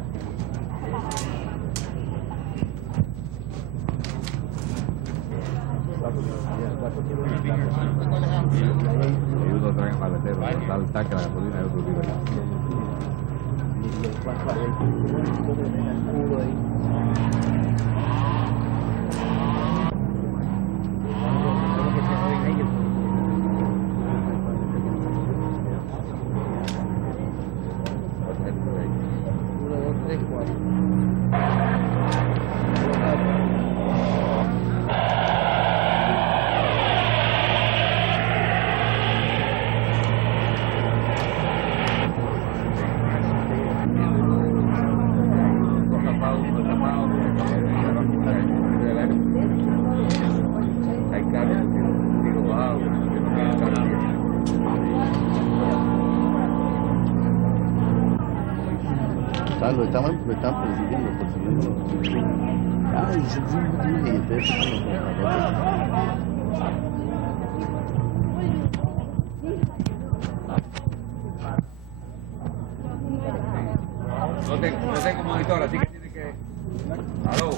Lo están persiguiendo. Ay, se y no tengo monitor, así que tiene que... Aló,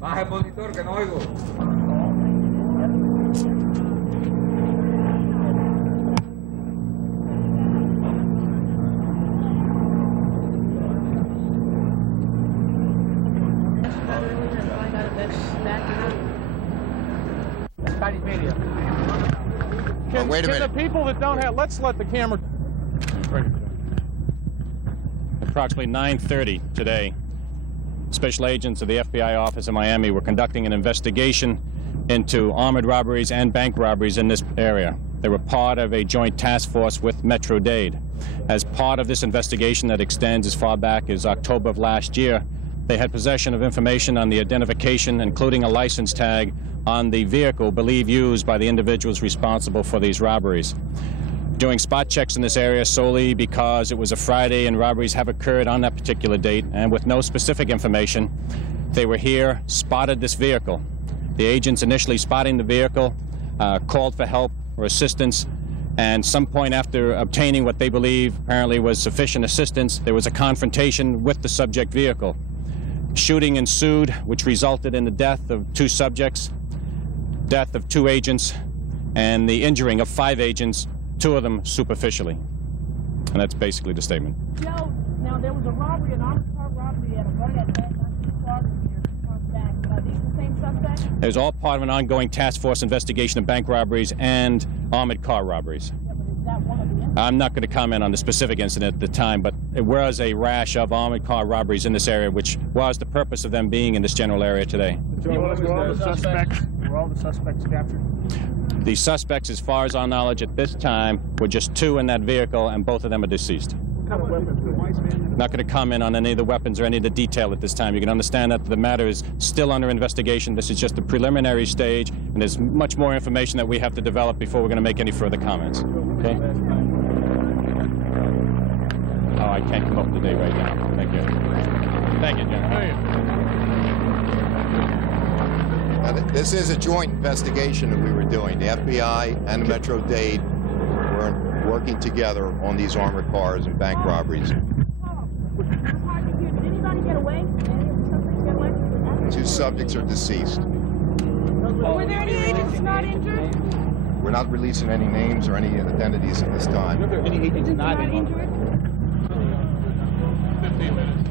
baja el monitor que no oigo. Media. Wait a minute. Can the people that don't have, let's let the camera. Approximately 9:30 today, special agents of the FBI office in Miami were conducting an investigation into armored robberies and bank robberies in this area. They were part of a joint task force with Metro-Dade. As part of this investigation that extends as far back as October of last year, they had possession of information on the identification, including a license tag, on the vehicle believed used by the individuals responsible for these robberies. Doing spot checks in this area solely because it was a Friday and robberies have occurred on that particular date, and with no specific information, they were here, spotted this vehicle. The agents initially spotting the vehicle called for help or assistance, and some point after obtaining what they believe apparently was sufficient assistance, there was a confrontation with the subject vehicle. Shooting ensued, which resulted in the death of 2 subjects, death of 2 agents, and the injuring of 5 agents, 2 of them superficially. And that's basically the statement. Joe, now there was a robbery, an armed car robbery at a Burnett bank not too far from here, 2 months back. Are these the same suspects? It was all part of an ongoing task force investigation of bank robberies and armored car robberies. Yeah, but is that one of the incidents? I'm not going to comment on the specific incident at the time, but it was a rash of armored car robberies in this area, which was the purpose of them being in this general area today. Were all the suspects captured? The suspects, as far as our knowledge at this time, were just 2 in that vehicle, and both of them are deceased. What kind of weapons were they? Not going to comment on any of the weapons or any of the detail at this time. You can understand that the matter is still under investigation. This is just the preliminary stage, and there's much more information that we have to develop before we're going to make any further comments. Okay? Oh, I can't come up to date right now. Thank you. Thank you, General. This is a joint investigation that we were doing. The FBI and Metro-Dade were working together on these armored cars and bank robberies. Did anybody get away? Did any of the suspects get away? 2 subjects are deceased. Were there any agents not injured? We're not releasing any names or any identities at this time. Were there any agents not injured? 15 minutes.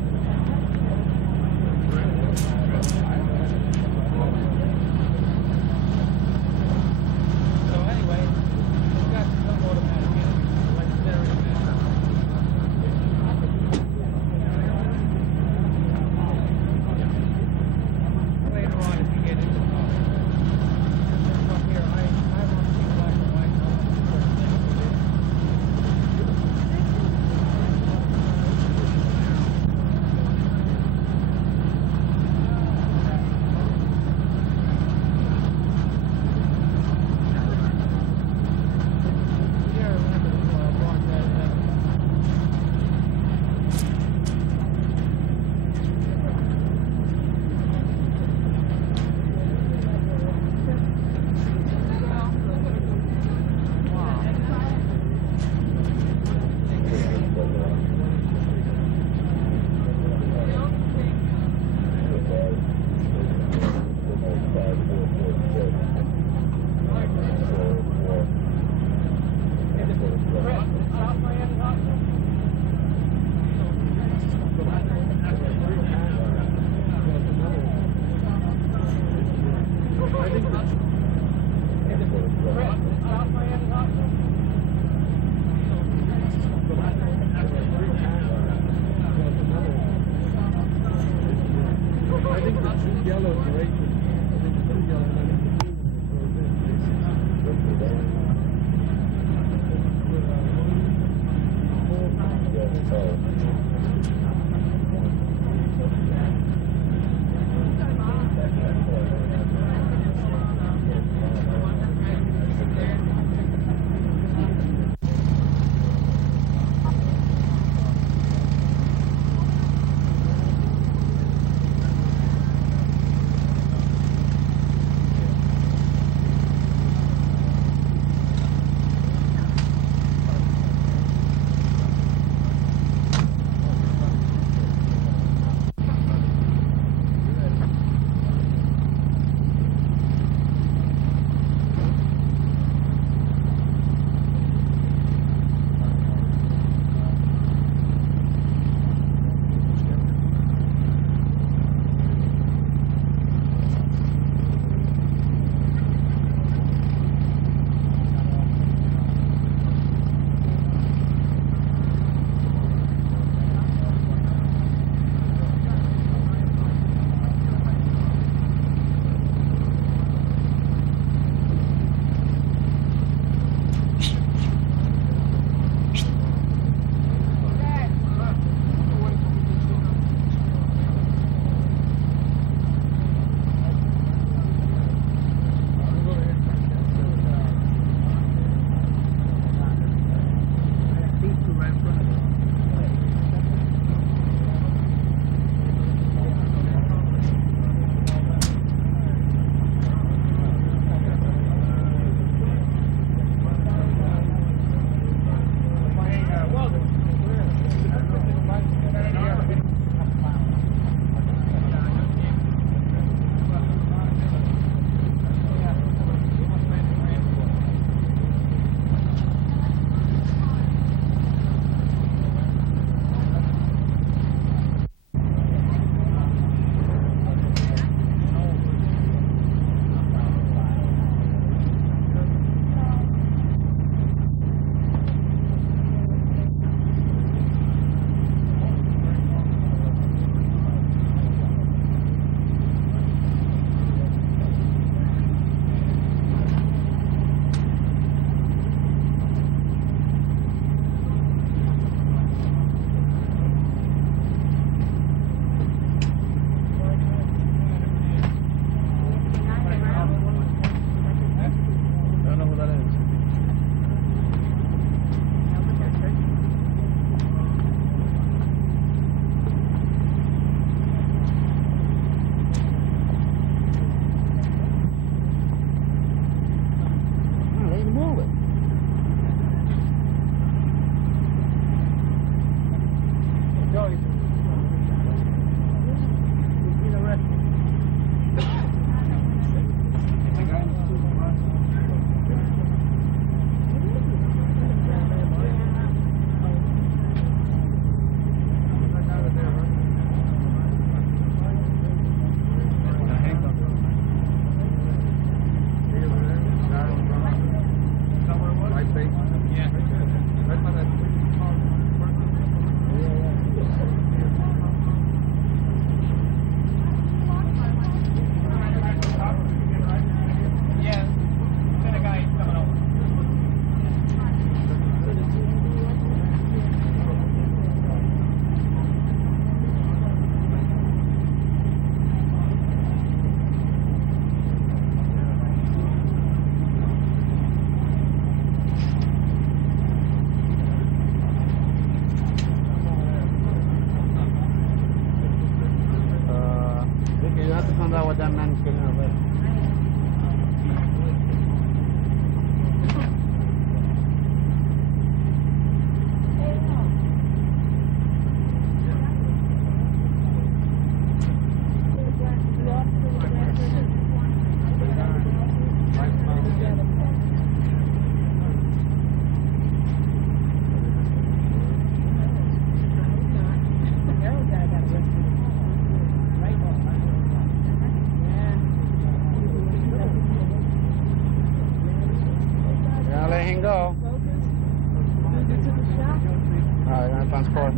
right, I found his car.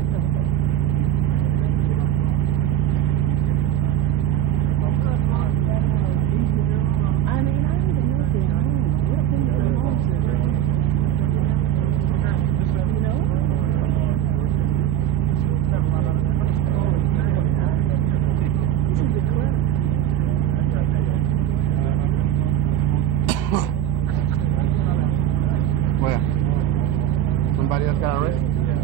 Where? Somebody else got arrested?